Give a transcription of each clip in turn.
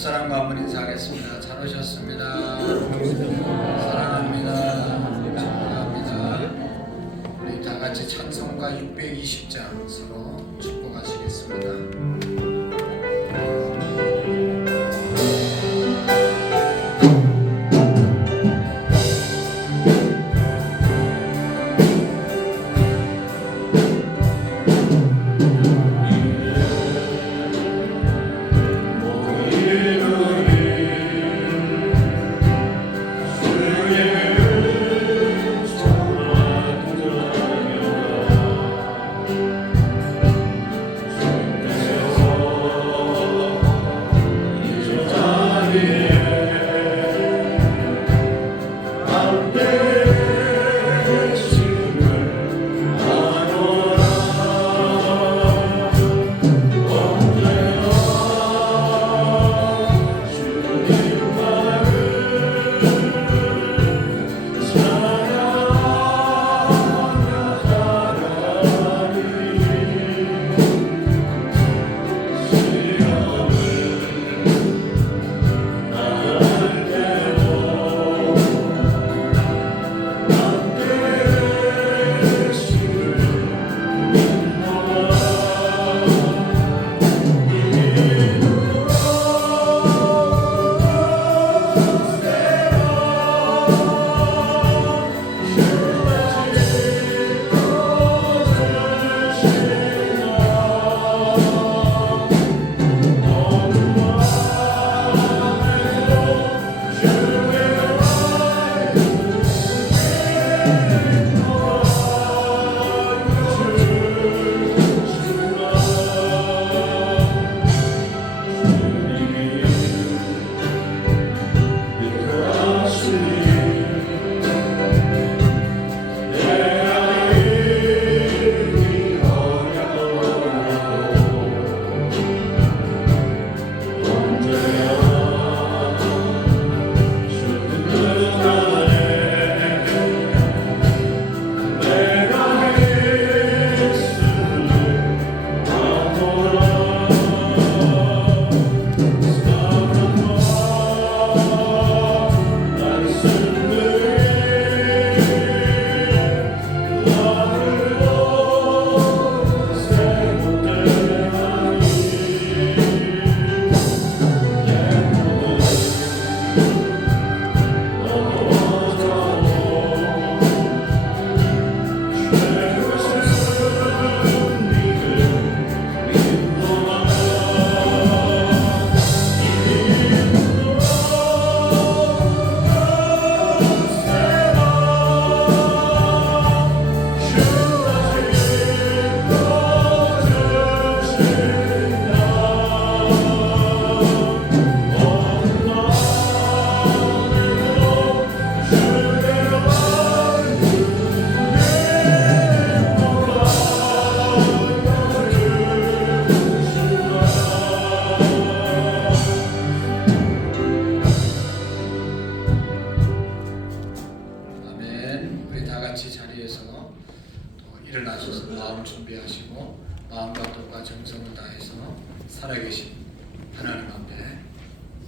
집사람과 한번 인사하겠습니다. 잘 오셨습니다. 사랑합니다. 축복합니다. 우리 다 같이 찬송가 620장 서로 축복하시겠습니다. 일어나셔서 마음 준비하시고 마음과 뜻과 정성을 다해서 살아계신 하나님 앞에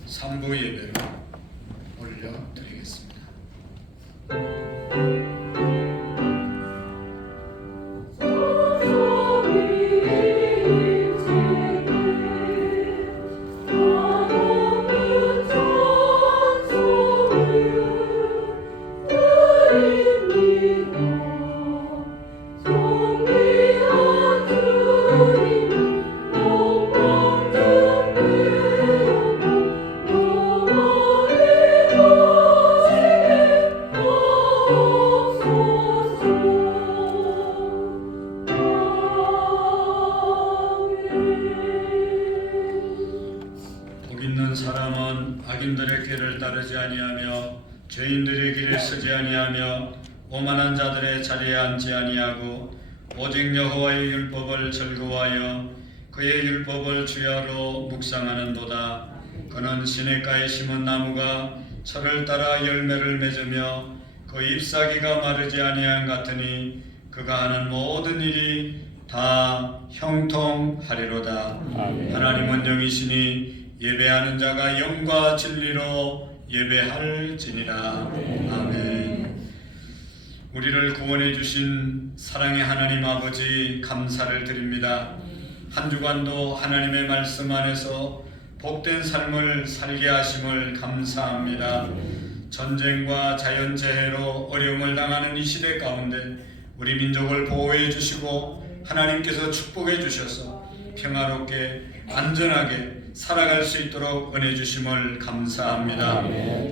3부 예배를 올려드리겠습니다. 사람은 악인들의 길을 따르지 아니하며 죄인들의 길을 쓰지 아니하며 오만한 자들의 자리에 앉지 아니하고 오직 여호와의 율법을 즐거워하여 그의 율법을 주야로 묵상하는도다. 그는 시냇가에 심은 나무가 철을 따라 열매를 맺으며 그 잎사귀가 마르지 아니한 같으니 그가 하는 모든 일이 다 형통하리로다. 아멘. 하나님은 영이시니 예배하는 자가 영과 진리로 예배할지니라. 아멘. 우리를 구원해 주신 사랑의 하나님 아버지 감사를 드립니다. 한 주간도 하나님의 말씀 안에서 복된 삶을 살게 하심을 감사합니다. 전쟁과 자연재해로 어려움을 당하는 이 시대 가운데 우리 민족을 보호해 주시고 하나님께서 축복해 주셔서 평화롭게 안전하게 살아갈 수 있도록 은혜 주심을 감사합니다.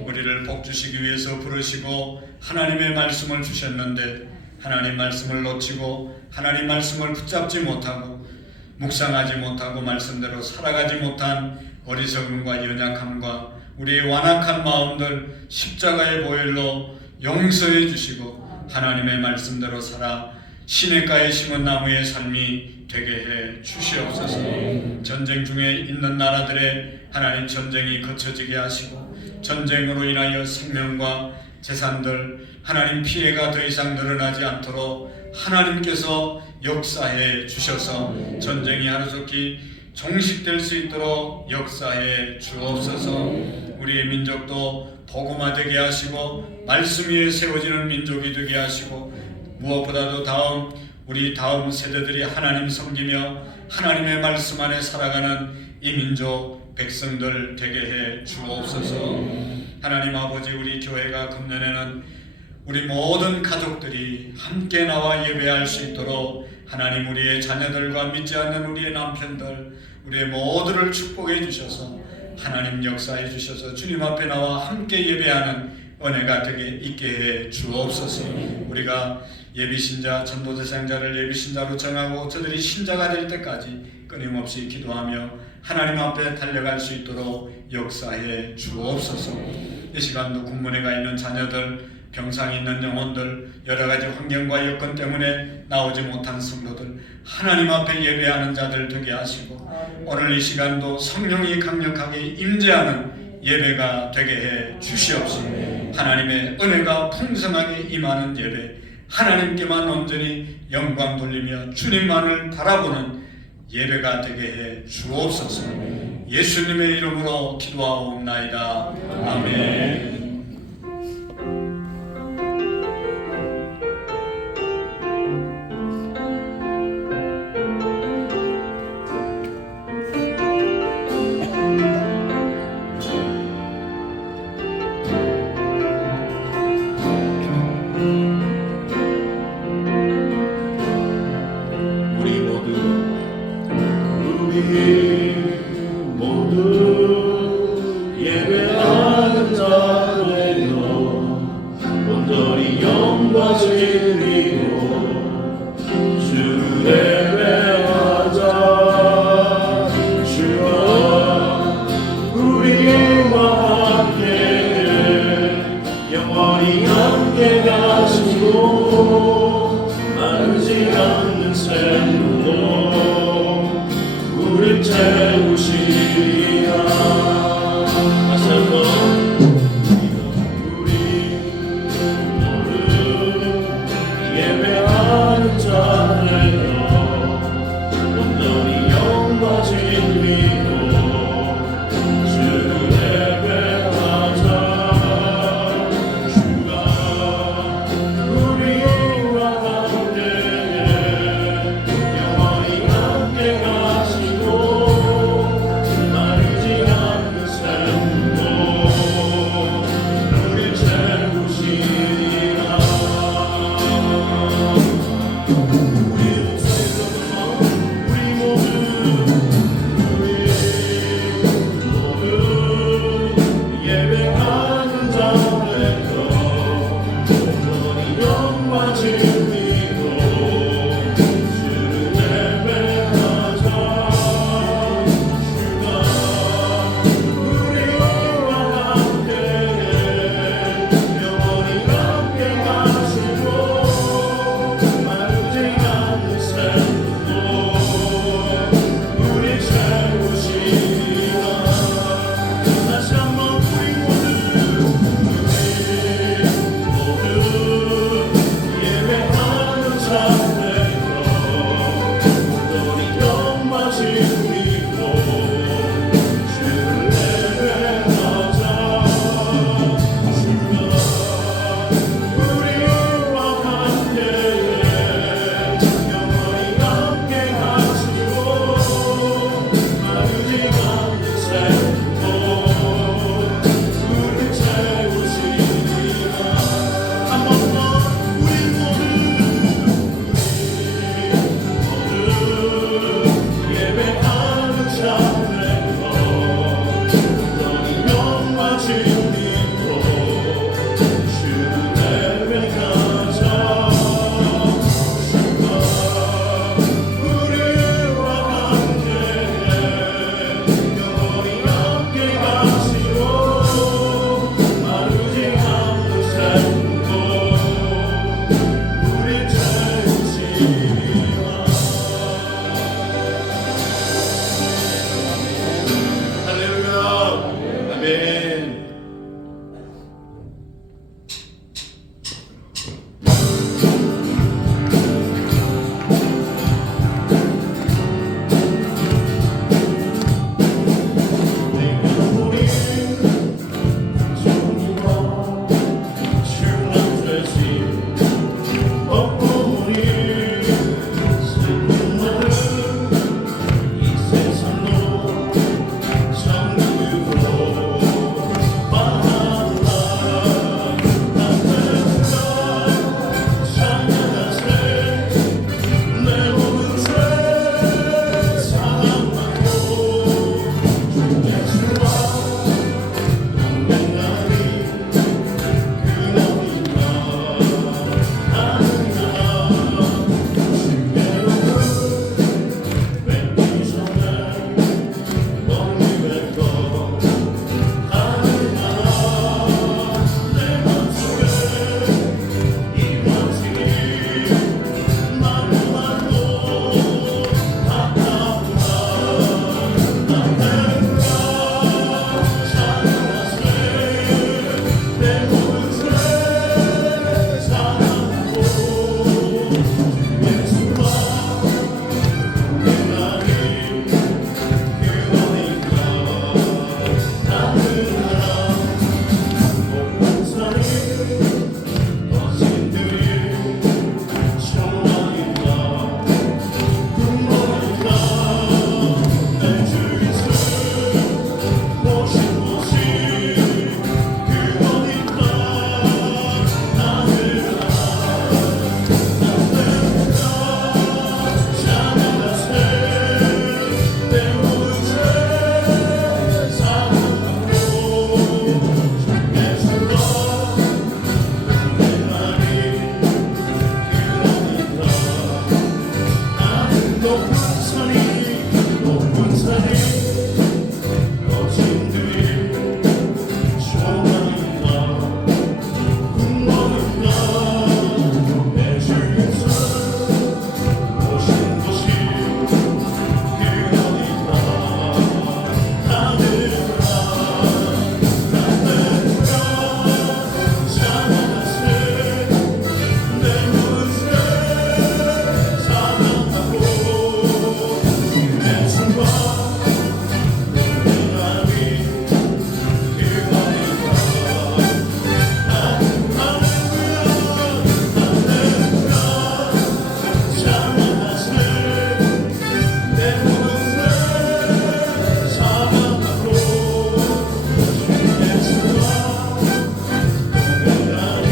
우리를 복 주시기 위해서 부르시고 하나님의 말씀을 주셨는데 하나님 말씀을 놓치고 하나님 말씀을 붙잡지 못하고 묵상하지 못하고 말씀대로 살아가지 못한 어리석음과 연약함과 우리의 완악한 마음들 십자가의 보혈로 용서해 주시고 하나님의 말씀대로 살아 시냇가에 심은 나무의 삶이 되게 해 주시옵소서. 전쟁 중에 있는 나라들의 하나님 전쟁이 거쳐지게 하시고 전쟁으로 인하여 생명과 재산들 하나님 피해가 더 이상 늘어나지 않도록 하나님께서 역사해 주셔서 전쟁이 하루속히 종식될 수 있도록 역사해 주옵소서. 우리의 민족도 복음화되게 하시고 말씀 위에 세워지는 민족이 되게 하시고 무엇보다도 우리 다음 세대들이 하나님 섬기며 하나님의 말씀 안에 살아가는 이 민족 백성들 되게 해 주옵소서. 하나님 아버지, 우리 교회가 금년에는 우리 모든 가족들이 함께 나와 예배할 수 있도록 하나님 우리의 자녀들과 믿지 않는 우리의 남편들 우리의 모두를 축복해 주셔서 하나님 역사해 주셔서 주님 앞에 나와 함께 예배하는 은혜가 되게 있게 해 주옵소서. 우리가 예비신자 전도대상자를 예비신자로 정하고 저들이 신자가 될 때까지 끊임없이 기도하며 하나님 앞에 달려갈 수 있도록 역사해 주옵소서. 이 시간도 군문에 가 있는 자녀들 병상에 있는 영혼들 여러가지 환경과 여건 때문에 나오지 못한 성도들 하나님 앞에 예배하는 자들 되게 하시고 오늘 이 시간도 성령이 강력하게 임재하는 예배가 되게 해 주시옵시고 하나님의 은혜가 풍성하게 임하는 예배 하나님께만 온전히 영광 돌리며 주님만을 바라보는 예배가 되게 해 주옵소서. 예수님의 이름으로 기도하옵나이다. 아멘. 마르지 않는 샘도 물을 높은 산이 거친들이 좋아하는가 궁금한가 내 주위에서 오신 곳이 그 어디다 하늘아 나들아 사랑하세 내 묻을 사랑하고 내 숨과 내 마음이 그 어디다 하늘아 사랑하세 내 묻을 사랑하고 내 숨과 내 마음이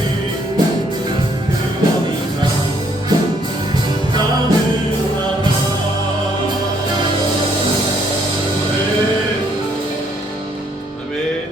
그 어디다 아멘.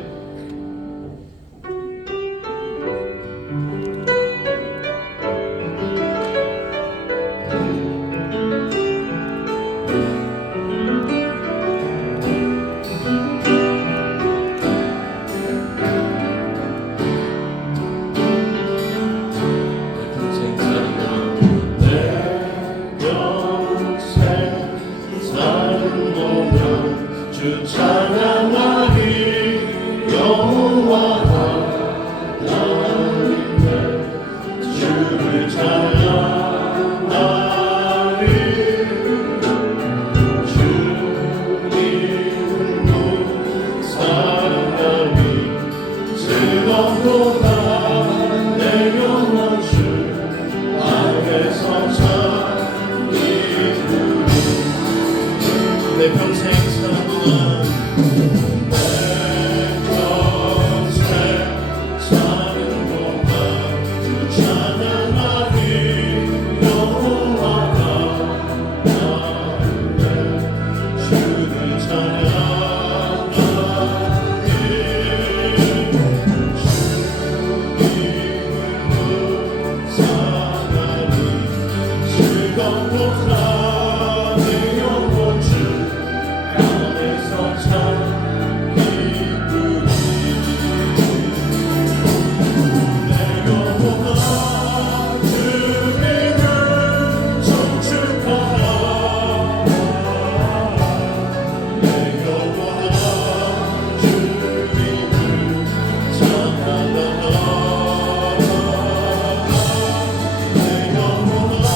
내 평생 사는 동안 주 찬양하리 여호와가 나인데 주를 찬양하리 주님은 사랑하리 즐겁도다 내 영혼 주 안에서 참 기쁘리 내 평생 사는 동안 내 평생 사는 동안 주 찬양하리 여호와가 나인데 주를 찬양하리 주님을 사랑하리 즐겁도다 내 영혼 주 안에서 참 기쁘리 내 영혼아 주님을 송축하라 내 영혼아 주님을 찬양하라 내 영혼아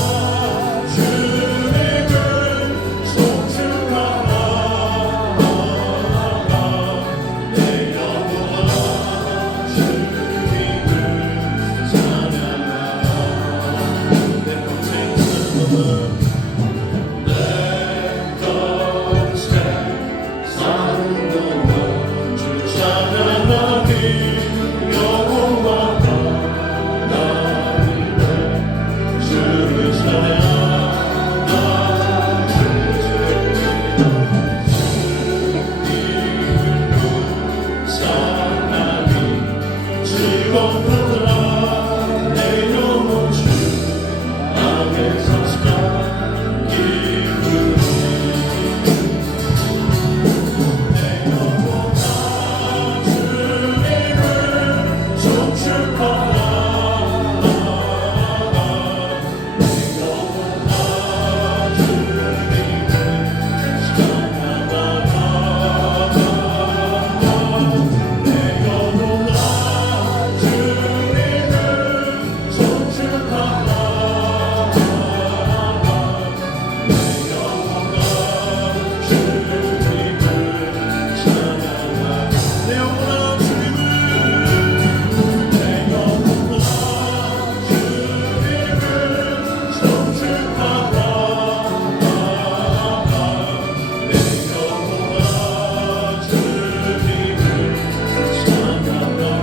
주님을 송축하라 내 영혼아 주님을 찬양하라 내 평생 사는 동안 주 찬양하리 여호와가 나인데 주를 찬양하리 주님을 사랑하리 즐겁도다 내 영혼 주 안에서 참 기쁘리 내 영혼아 주님을 송축하라 내 영혼아 주님을 찬양하라 내 영혼아 주님을 송축하라 내 영혼아 주님을 찬양하라 내 영혼아 주님을 내 영혼아 주님을 송축하라 내 영혼아 주님을 찬양하라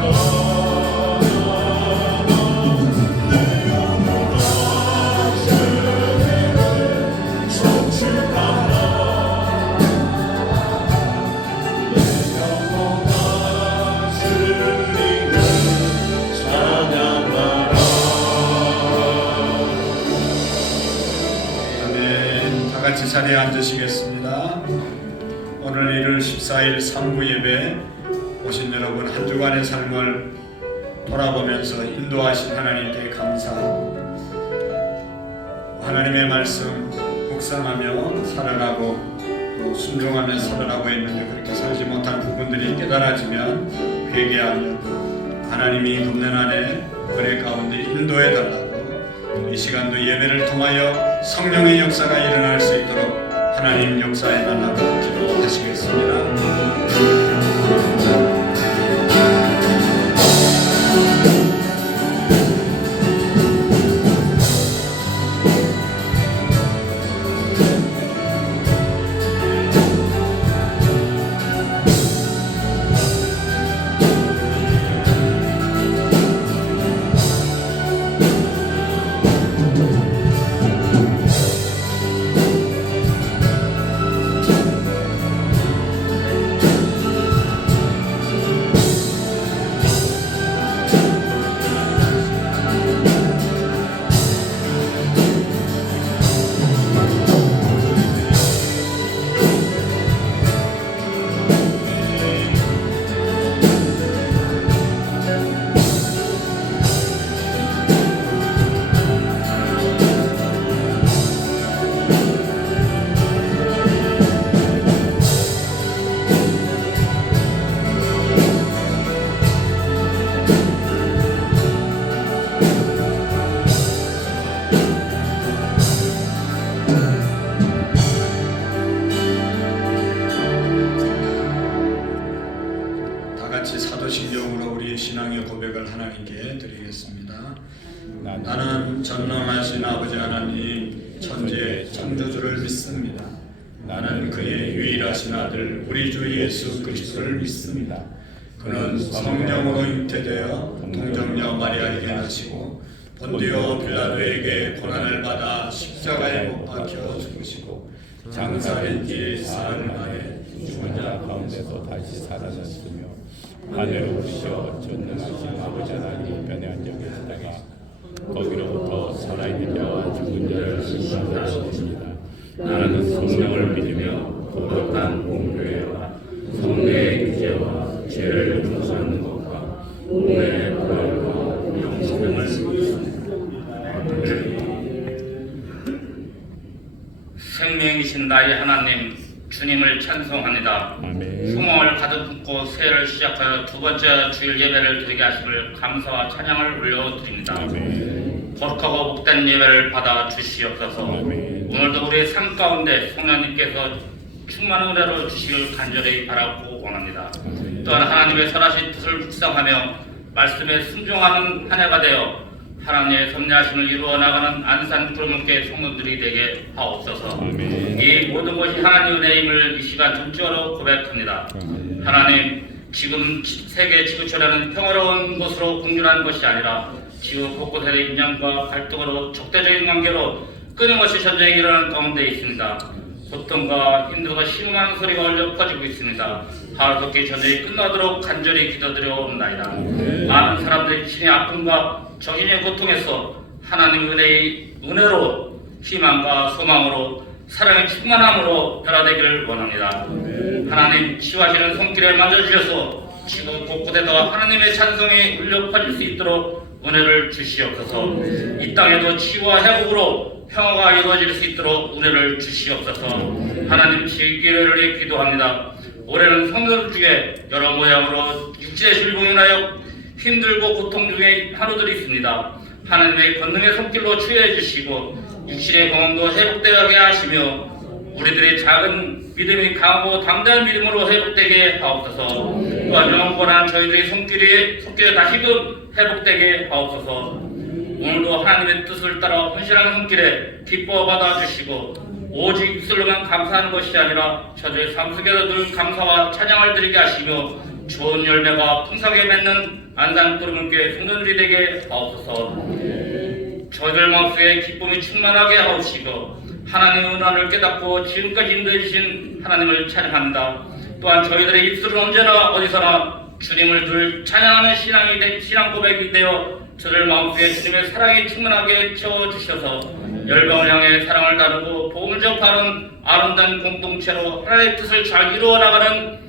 내 영혼아 주님을 송축하라 내 영혼아 주님을 찬양하라 아멘. 다 같이 자리에 앉으시겠습니다. 오늘 1월 14일 3부 예배 오신 여러분 한 주간의 삶을 돌아보면서 인도하신 하나님께 감사하고 하나님의 말씀 묵상하며 살아가고 또 순종하며 살아가고 있는데 그렇게 살지 못한 부분들이 깨달아지면 회개하며 하나님이 금년 안에 은혜 가운데 인도해 달라고 이 시간도 예배를 통하여 성령의 역사가 일어날 수 있도록 하나님 역사해 달라고 기도하시겠습니다. 사도신경으로 우리의 신앙의 고백을 하나님께 드리겠습니다. 나는 전능하신 아버지 하나님 천지의 창조주를 믿습니다. 나는 그의 유일하신 아들 우리 주 예수 그리스도를 믿습니다. 그는 성령으로 잉태되어 동정녀 마리아에게 나시고 본디오 빌라도에게 고난을 받아 십자가에 못 박혀 죽으시고 장사된 뒤 사흘 만에 죽은 자 가운데서 다시 살아났으며 하늘로 오르셔 전능하신 아버지 하나님 편에 앉아 계시다가 거기로부터 살아있는 자와 죽은 자를 심판하십니다. 나는 성령을 믿으며 거룩한 공교회와 성례의 교제와 죄를 용서하는 것과 몸의 부활과 영생을 믿습니다. 생명이신 나의 하나님 주님을 찬송합니다. 아멘. 소망을 가득 품고 새해를 시작하여 두 번째 주일 예배를 드리게 하심을 감사와 찬양을 올려드립니다. 아멘. 거룩하고 복된 예배를 받아 주시옵소서. 아멘. 오늘도 우리의 삶 가운데 성령님께서 충만한 은혜로 주시길 간절히 바라고 원합니다. 아멘. 또한 하나님의 선하신 뜻을 묵상하며 말씀에 순종하는 한 해가 되어 하나님의 섭리하심을 이루어 나가는 안산 구름함께 성도들이 되게 하옵소서. 아멘. 이 모든 것이 하나님의 은혜임을 이 시간 전적으로 고백합니다. 아멘. 하나님, 지금 세계 지구촌에는 평화로운 곳으로 공존하는 것이 아니라 지구 곳곳의 인연과 갈등으로 적대적인 관계로 끊임없이 전쟁이 일어나는 가운데 있습니다. 고통과 힘들고 심한 소리가 울려 퍼지고 있습니다. 하루속히 전쟁이 끝나도록 간절히 기도드려옵나이다. 많은 사람들이 신의 아픔과 정신의 고통에서 하나님의 은혜로 희망과 소망으로 사랑의 충만함으로 변화되기를 원합니다. 하나님 치유하시는 손길을 만져주셔서 지구 곳곳에서 하나님의 찬송이 울려 퍼질 수 있도록 은혜를 주시옵소서. 이 땅에도 치유와 회복으로 평화가 이루어질 수 있도록 은혜를 주시옵소서. 하나님 지기를 위해 기도합니다. 올해는 성도들 중에 여러 모양으로 육체의 질병 인하여 힘들고 고통 중에 하루들이 있습니다. 하나님의 권능의 손길로 치유해 주시고 육신의 경험도 회복되게 하시며 우리들의 작은 믿음이 강하고 담대한 믿음으로 회복되게 하옵소서. 또한 영원한 저희들의 손길에 다시금 회복되게 하옵소서. 오늘도 하나님의 뜻을 따라 헌신하는 손길에 기뻐 받아주시고 오직 입술로만 감사하는 것이 아니라 저들의 삶 속에서 늘 감사와 찬양을 드리게 하시며 좋은 열매가 풍성하게 맺는 안산구름교회 성도들이 되게 하옵소서. 저희들 마음속에 기쁨이 충만하게 하옵시고 하나님의 은혜를 깨닫고 지금까지 인도해 주신 하나님을 찬양합니다. 또한 저희들의 입술은 언제나 어디서나 주님을 늘 찬양하는 신앙 고백이 되어 저들 마음속에 주님의 사랑이 충만하게 채워주셔서 열방을 향해 사랑을 나누고 복음을 전파하는 아름다운 공동체로 하나님의 뜻을 잘 이루어 나가는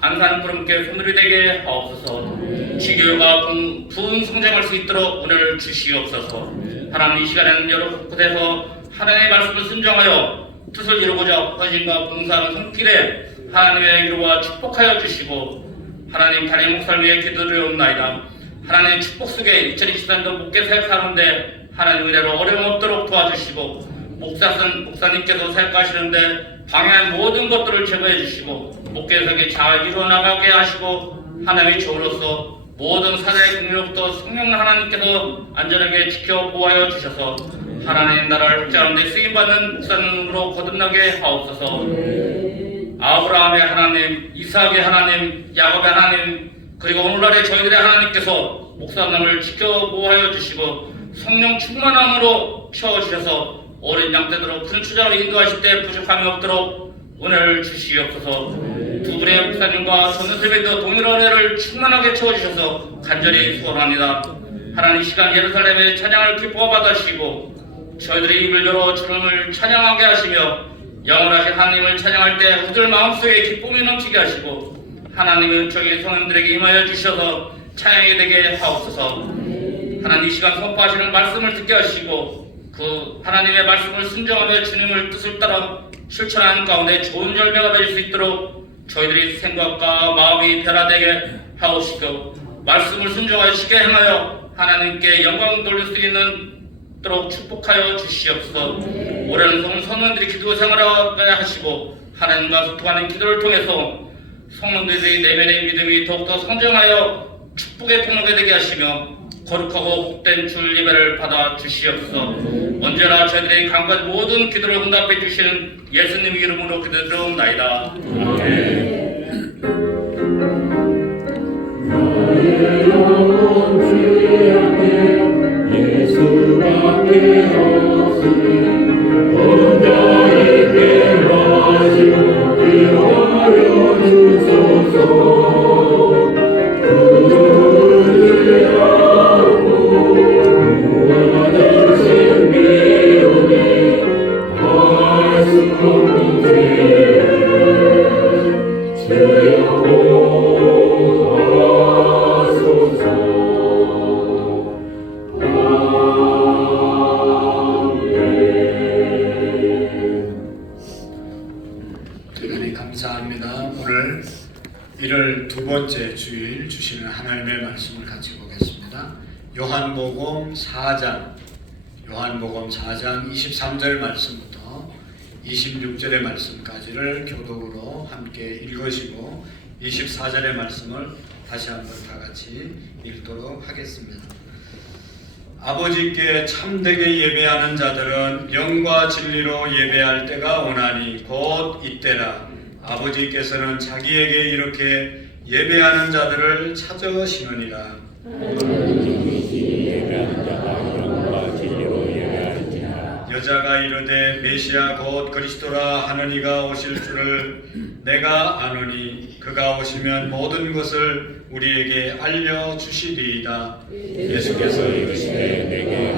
안산 구름교회 손들이 되게 하옵소서. 지교가 부흥 성장할 수 있도록 은혜를 주시옵소서. 하나님 이 시간에는 여러 곳에서 하나님의 말씀을 순종하여 뜻을 이루고자 헌신과 봉사하는 손길에 하나님의 기도와 축복하여 주시고 하나님 단임 목사를 위해 기도드리옵나이다. 하나님의 축복 속에 2023년도 목회 사역하는데 하나님 은혜로 어려움 없도록 도와주시고 목사님께서 사역하시는데 방해한 모든 것들을 제거해 주시고 목회 사역이 잘 이루어나가게 하시고 하나님의 종으로서 모든 사자의 공력부터 성령 하나님께서 안전하게 지켜 보호하여 주셔서 하나님 나라를 확장하는 데 쓰임받는 목사님으로 거듭나게 하옵소서. 아브라함의 하나님, 이삭의 하나님, 야곱의 하나님, 그리고 오늘날의 저희들의 하나님께서 목사님을 지켜 보호하여 주시고 성령 충만함으로 채워주셔서 어린 양떼들로 푸른 추자로 인도하실 때 부족함이 없도록 은혜를 주시옵소서. 두 분의 목사님과 전우세배도 동일한 은혜를 충만하게 채워주셔서 간절히 소원합니다. 하나님 시간 예루살렘의 찬양을 기뻐 받으시고 저희들의 입을 열어 주님을 찬양하게 하시며 영원하신 하나님을 찬양할 때 우리들 마음속에 기쁨이 넘치게 하시고 하나님은 저희 성도들에게 임하여 주셔서 찬양이 되게 하옵소서. 하나님 이 시간 선포하시는 말씀을 듣게 하시고 그 하나님의 말씀을 순종하며 주님을 뜻을 따라 실천하는 가운데 좋은 열매가 될 수 있도록 저희들이 생각과 마음이 변화되게 하옵시고 말씀을 순종하시게 행하여 하나님께 영광 돌릴 수 있도록 축복하여 주시옵소서. 올해는 성도들이 기도 생활하게 하시고 하나님과 소통하는 기도를 통해서 성도들의 내면의 믿음이 더욱더 성장하여 축복의 통로가 되게 하시며 거룩하고 복된 줄 예배를 받아 주시옵소서. 언제나 저희들의 간구한 모든 기도를 응답해 주시는 예수님 이름으로 기도드리옵나이다. 아멘. 나의 영혼 주의 앞에 예수밖에 없으니 혼자 있게 하시고 위하여 주소서. 대단히 감사합니다. 오늘 1월 두 번째 주일 주시는 하나님의 말씀을 같이 보겠습니다. 요한복음 4장 23절 말씀부터 26절의 말씀까지를 교독으로 함께 읽으시고 24절의 말씀을 다시 한번 다 같이 읽도록 하겠습니다. 아버지께 참되게 예배하는 자들은 영과 진리로 예배할 때가 오나니 곧 이때라. 아버지께서는 자기에게 이렇게 예배하는 자들을 찾으시느니라. 예배하는 자가 영과 진리로 예배할지니라. 여자가 이르되 메시아 곧 그리스도라 하는 이가 오실 줄을 내가 아노니 그가 오시면 모든 것을 우리에게 알려주시리이다. 예수께서 이르시되 내게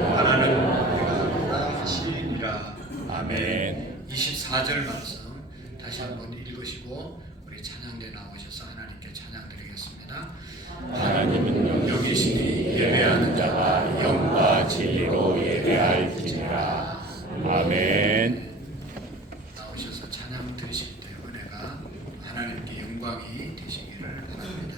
하나는 내가 하시니라. 아멘. 24절 말씀 다시 한번 읽으시고 우리 찬양대 나오셔서 하나님께 찬양 드리겠습니다. 하나님은 영이시니 예배하는 자가 영과 진리로 예배할지니라. 아멘. 나오셔서 찬양 드리실 때 은혜가 하나님께 영광이 되시기를 바랍니다.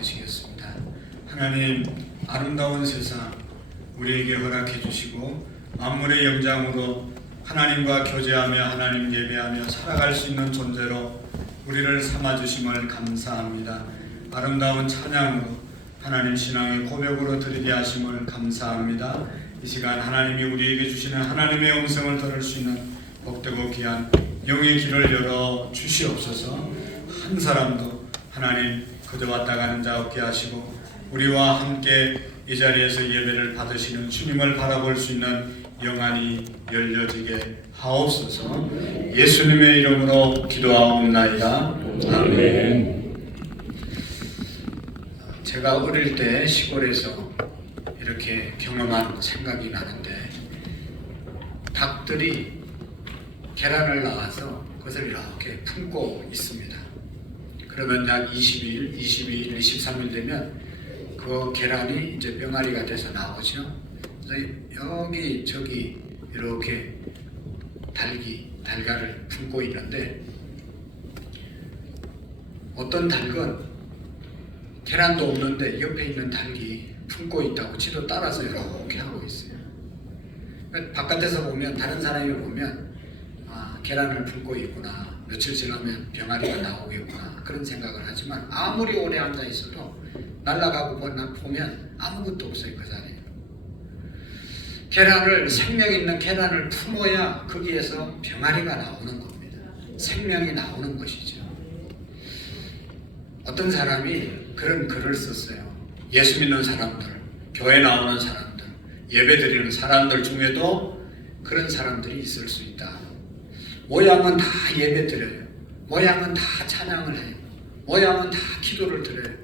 드리시겠습니다. 하나님, 아름다운 세상 우리에게 허락해 주시고 만물의 영장으로 하나님과 교제하며 하나님 예배하며 살아갈 수 있는 존재로 우리를 삼아주심을 감사합니다. 아름다운 찬양으로 하나님 신앙의 고백으로 드리게 하심을 감사합니다. 이 시간 하나님이 우리에게 주시는 하나님의 음성을 들을 수 있는 복되고 귀한 영의 길을 열어 주시옵소서. 한 사람도 하나님 그저 왔다 가는 자 없게 하시고 우리와 함께 이 자리에서 예배를 받으시는 주님을 바라볼 수 있는 영안이 열려지게 하옵소서. 예수님의 이름으로 기도하옵나이다. 아멘. 제가 어릴 때 시골에서 이렇게 경험한 생각이 나는데, 닭들이 계란을 낳아서 그것을 이렇게 품고 있습니다. 그러면 약 22일, 22일, 23일 되면 그 계란이 이제 병아리가 돼서 나오죠. 그래서 여기 저기 이렇게 달걀을 품고 있는데, 어떤 닭은 계란도 없는데 옆에 있는 닭이 품고 있다고 지도 따라서 이렇게 하고 있어요. 바깥에서 보면, 다른 사람이 보면 계란을 품고 있구나, 며칠 지나면 병아리가 나오겠구나, 그런 생각을 하지만 아무리 오래 앉아 있어도 날아가고 보면 아무것도 없어요. 그 자리에 생명 있는 계란을 품어야 거기에서 병아리가 나오는 겁니다. 생명이 나오는 것이죠. 어떤 사람이 그런 글을 썼어요. 예수 믿는 사람들, 교회 나오는 사람들, 예배 드리는 사람들 중에도 그런 사람들이 있을 수 있다. 모양은 다 예배 드려요. 모양은 다 찬양을 해요. 모양은 다 기도를 드려요.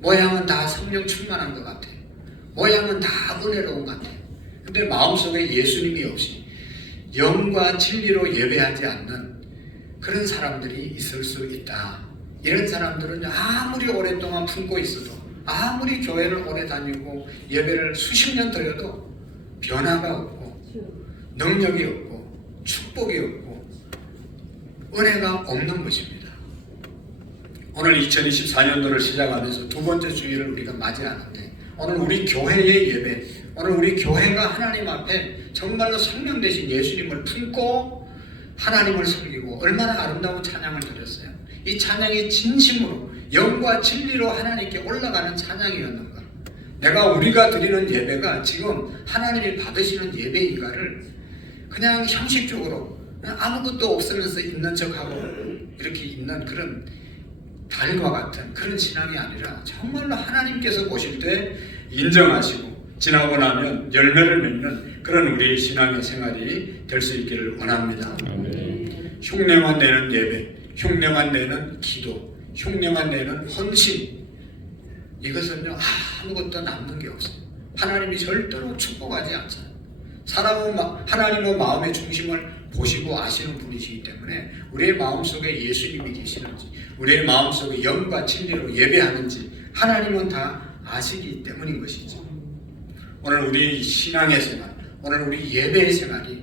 모양은 다 성령 충만한 것 같아요. 모양은 다 은혜로운 것 같아요. 근데 마음속에 예수님이 없이 영과 진리로 예배하지 않는 그런 사람들이 있을 수 있다. 이런 사람들은 아무리 오랫동안 품고 있어도, 아무리 교회를 오래 다니고 예배를 수십 년 드려도 변화가 없고 능력이 없고 축복이 없고 은혜가 없는 것입니다. 오늘 2024년도를 시작하면서 두 번째 주일을 우리가 맞이하는데, 오늘 우리 교회의 예배, 오늘 우리 교회가 하나님 앞에 정말로 생명 되신 예수님을 품고 하나님을 섬기고 얼마나 아름다운 찬양을 드렸어요. 이 찬양이 진심으로 영과 진리로 하나님께 올라가는 찬양이었는가? 우리가 드리는 예배가 지금 하나님이 받으시는 예배인가를 그냥 형식적으로 아무것도 없으면서 있는 척하고 이렇게 있는 그런 달과 같은 그런 신앙이 아니라, 정말로 하나님께서 보실 때 인정하시고 지나고 나면 열매를 맺는 그런 우리의 신앙의 생활이 될 수 있기를 원합니다. 아멘. 흉내만 내는 예배, 흉내만 내는 기도, 흉내만 내는 헌신, 이것은요 아무것도 남는 게 없어요. 하나님이 절대로 축복하지 않잖아요. 하나님은 마음의 중심을 보시고 아시는 분이시기 때문에 우리의 마음속에 예수님이 계시는지, 우리의 마음속에 영과 진리로 예배하는지 하나님은 다 아시기 때문인 것이죠. 오늘 우리 신앙의 생활, 오늘 우리 예배의 생활이,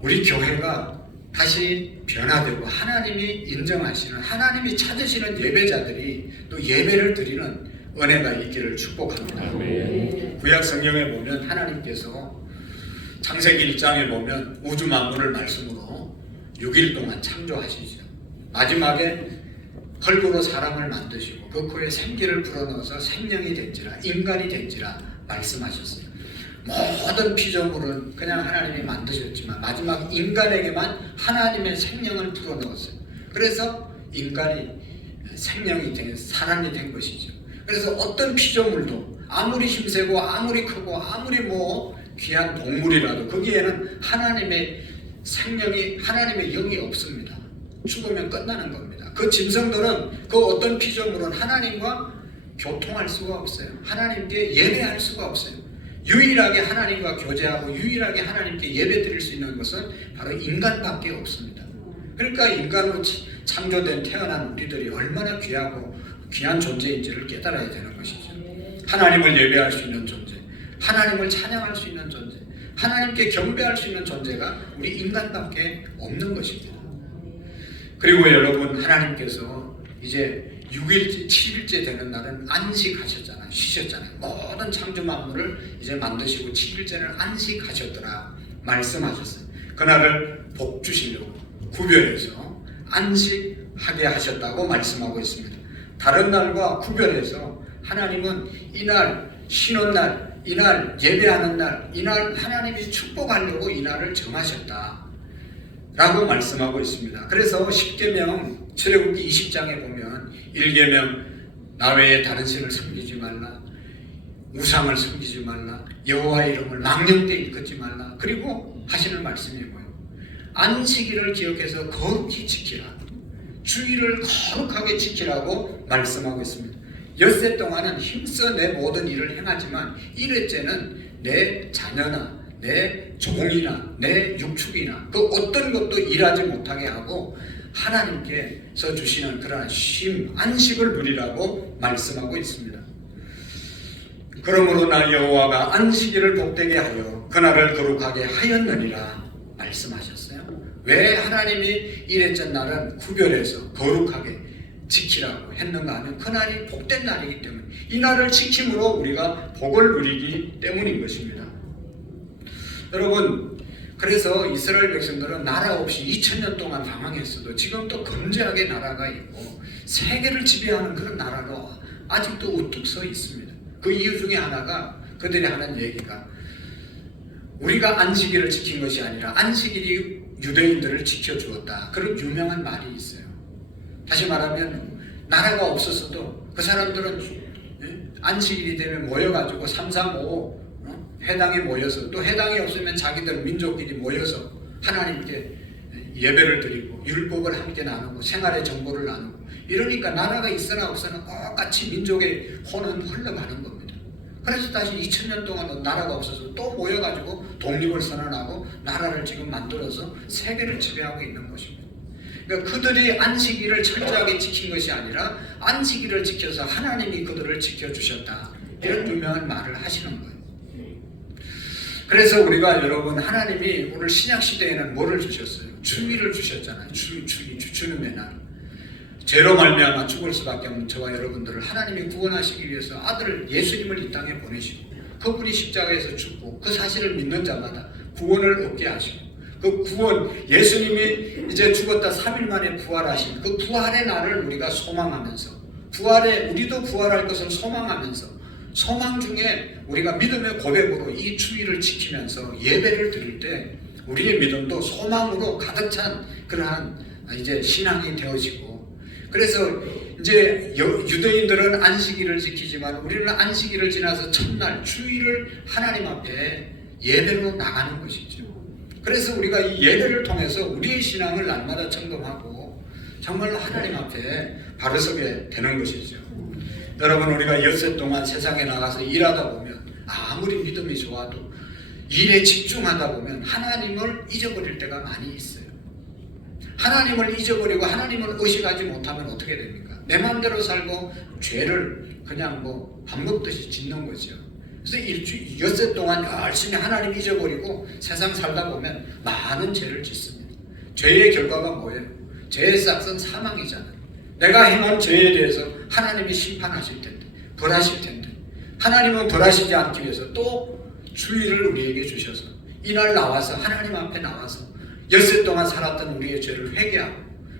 우리 교회가 다시 변화되고 하나님이 인정하시는, 하나님이 찾으시는 예배자들이 또 예배를 드리는 은혜가 있기를 축복합니다. 아멘. 구약 성경에 보면 하나님께서 창세기 1장에 보면 우주 만물을 말씀으로 6일 동안 창조하시죠. 마지막에 흙으로 사람을 만드시고 그 코에 생기를 불어넣어서 생명이 된지라, 인간이 된지라 말씀하셨어요. 모든 피조물은 그냥 하나님이 만드셨지만 마지막 인간에게만 하나님의 생명을 불어넣었어요. 그래서 인간이 생명이 된, 사람이 된 것이죠. 그래서 어떤 피조물도 아무리 힘세고 아무리 크고 아무리 귀한 동물이라도 거기에는 하나님의 생명이, 하나님의 영이 없습니다. 죽으면 끝나는 겁니다. 그 짐승들은, 그 어떤 피조물은 하나님과 교통할 수가 없어요. 하나님께 예배할 수가 없어요. 유일하게 하나님과 교제하고 유일하게 하나님께 예배 드릴 수 있는 것은 바로 인간밖에 없습니다. 그러니까 인간으로 창조된, 태어난 우리들이 얼마나 귀하고 귀한 존재인지를 깨달아야 되는 것이죠. 하나님을 예배할 수 있는 존재, 하나님을 찬양할 수 있는 존재, 하나님께 경배할 수 있는 존재가 우리 인간밖에 없는 것입니다. 그리고 여러분, 하나님께서 이제 6일째, 7일째 되는 날은 안식하셨잖아요. 쉬셨잖아요. 모든 창조 만물을 이제 만드시고 7일째는 안식하셨더라 말씀하셨어요. 그날을 복 주시려고 구별해서 안식하게 하셨다고 말씀하고 있습니다. 다른 날과 구별해서 하나님은 이날 쉬는 날, 이날 예배하는 날, 이날 하나님이 축복하려고 이날을 정하셨다 라고 말씀하고 있습니다. 그래서 10계명 출애굽기 20장에 보면 1계명 나 외에 다른 신을 섬기지 말라, 우상을 섬기지 말라, 여호와의 이름을 망령되이 일컫지 말라, 그리고 하시는 말씀이 뭐예요? 안식일을 기억해서 거룩히 지키라, 주일을 거룩하게 지키라고 말씀하고 있습니다. 엿새 동안은 힘써 내 모든 일을 행하지만 1회째는 내 자녀나 내 종이나 내 육축이나 그 어떤 것도 일하지 못하게 하고 하나님께서 주시는 그러한 쉼, 안식을 누리라고 말씀하고 있습니다. 그러므로 나 여호와가 안식일을 복되게 하여 그날을 거룩하게 하였느니라 말씀하셨어요. 왜 하나님이 1회째 날은 구별해서 거룩하게 지키라고 했는가 하면 그날이 복된 날이기 때문에 이 날을 지킴으로 우리가 복을 누리기 때문인 것입니다. 여러분, 그래서 이스라엘 백성들은 나라 없이 2000년 동안 방황했어도 지금 또 건재하게 나라가 있고 세계를 지배하는 그런 나라로 아직도 우뚝 서 있습니다. 그 이유 중에 하나가 그들이 하는 얘기가 우리가 안식일을 지킨 것이 아니라 안식일이 유대인들을 지켜주었다, 그런 유명한 말이 있어요. 다시 말하면 나라가 없었어도 그 사람들은 안식일이 되면 모여가지고 335 회당에 모여서, 또 회당이 없으면 자기들 민족끼리 모여서 하나님께 예배를 드리고 율법을 함께 나누고 생활의 정보를 나누고, 이러니까 나라가 있으나 없으나 똑같이 민족의 혼은 흘러가는 겁니다. 그래서 다시 2000년 동안 나라가 없어서 또 모여가지고 독립을 선언하고 나라를 지금 만들어서 세계를 지배하고 있는 것입니다. 그러니까 그들이 안식일을 철저하게 지킨 것이 아니라 안식일을 지켜서 하나님이 그들을 지켜주셨다, 이런 유명한 말을 하시는 거예요. 그래서 우리가 여러분, 하나님이 오늘 신약시대에는 뭐를 주셨어요? 주일을 주셨잖아요. 주님의 날. 죄로 말미암아 죽을 수밖에 없는 저와 여러분들을 하나님이 구원하시기 위해서 아들 예수님을 이 땅에 보내시고 그분이 십자가에서 죽고 그 사실을 믿는 자마다 구원을 얻게 하시고, 그 구원, 예수님이 이제 죽었다 3일 만에 부활하신 그 부활의 날을 우리가 소망하면서, 우리도 부활할 것을 소망하면서, 소망 중에 우리가 믿음의 고백으로 이 주일을 지키면서 예배를 드릴 때 우리의 믿음도 소망으로 가득 찬 그러한 이제 신앙이 되어지고, 그래서 이제 유대인들은 안식일을 지키지만 우리는 안식일을 지나서 첫날 주일을 하나님 앞에 예배로 나가는 것이죠. 그래서 우리가 이 예배를 통해서 우리의 신앙을 날마다 점검하고 정말로 하나님 앞에 바로 서게 되는 것이죠. 여러분, 우리가 엿새 동안 세상에 나가서 일하다 보면 아무리 믿음이 좋아도 일에 집중하다 보면 하나님을 잊어버릴 때가 많이 있어요. 하나님을 잊어버리고 하나님을 의식하지 못하면 어떻게 됩니까? 내 마음대로 살고 죄를 그냥 뭐 밥 먹듯이 짓는 거죠. 그래서 엿새 동안 열심히 하나님 잊어버리고 세상 살다 보면 많은 죄를 짓습니다. 죄의 결과가 뭐예요? 죄의 싹은 사망이잖아요. 내가 행한 죄에 대해서 하나님이 심판하실 텐데, 벌하실 텐데, 하나님은 벌하시지 않기 위해서 또 주일을 우리에게 주셔서 이날 나와서 하나님 앞에 나와서 엿새 동안 살았던 우리의 죄를 회개하고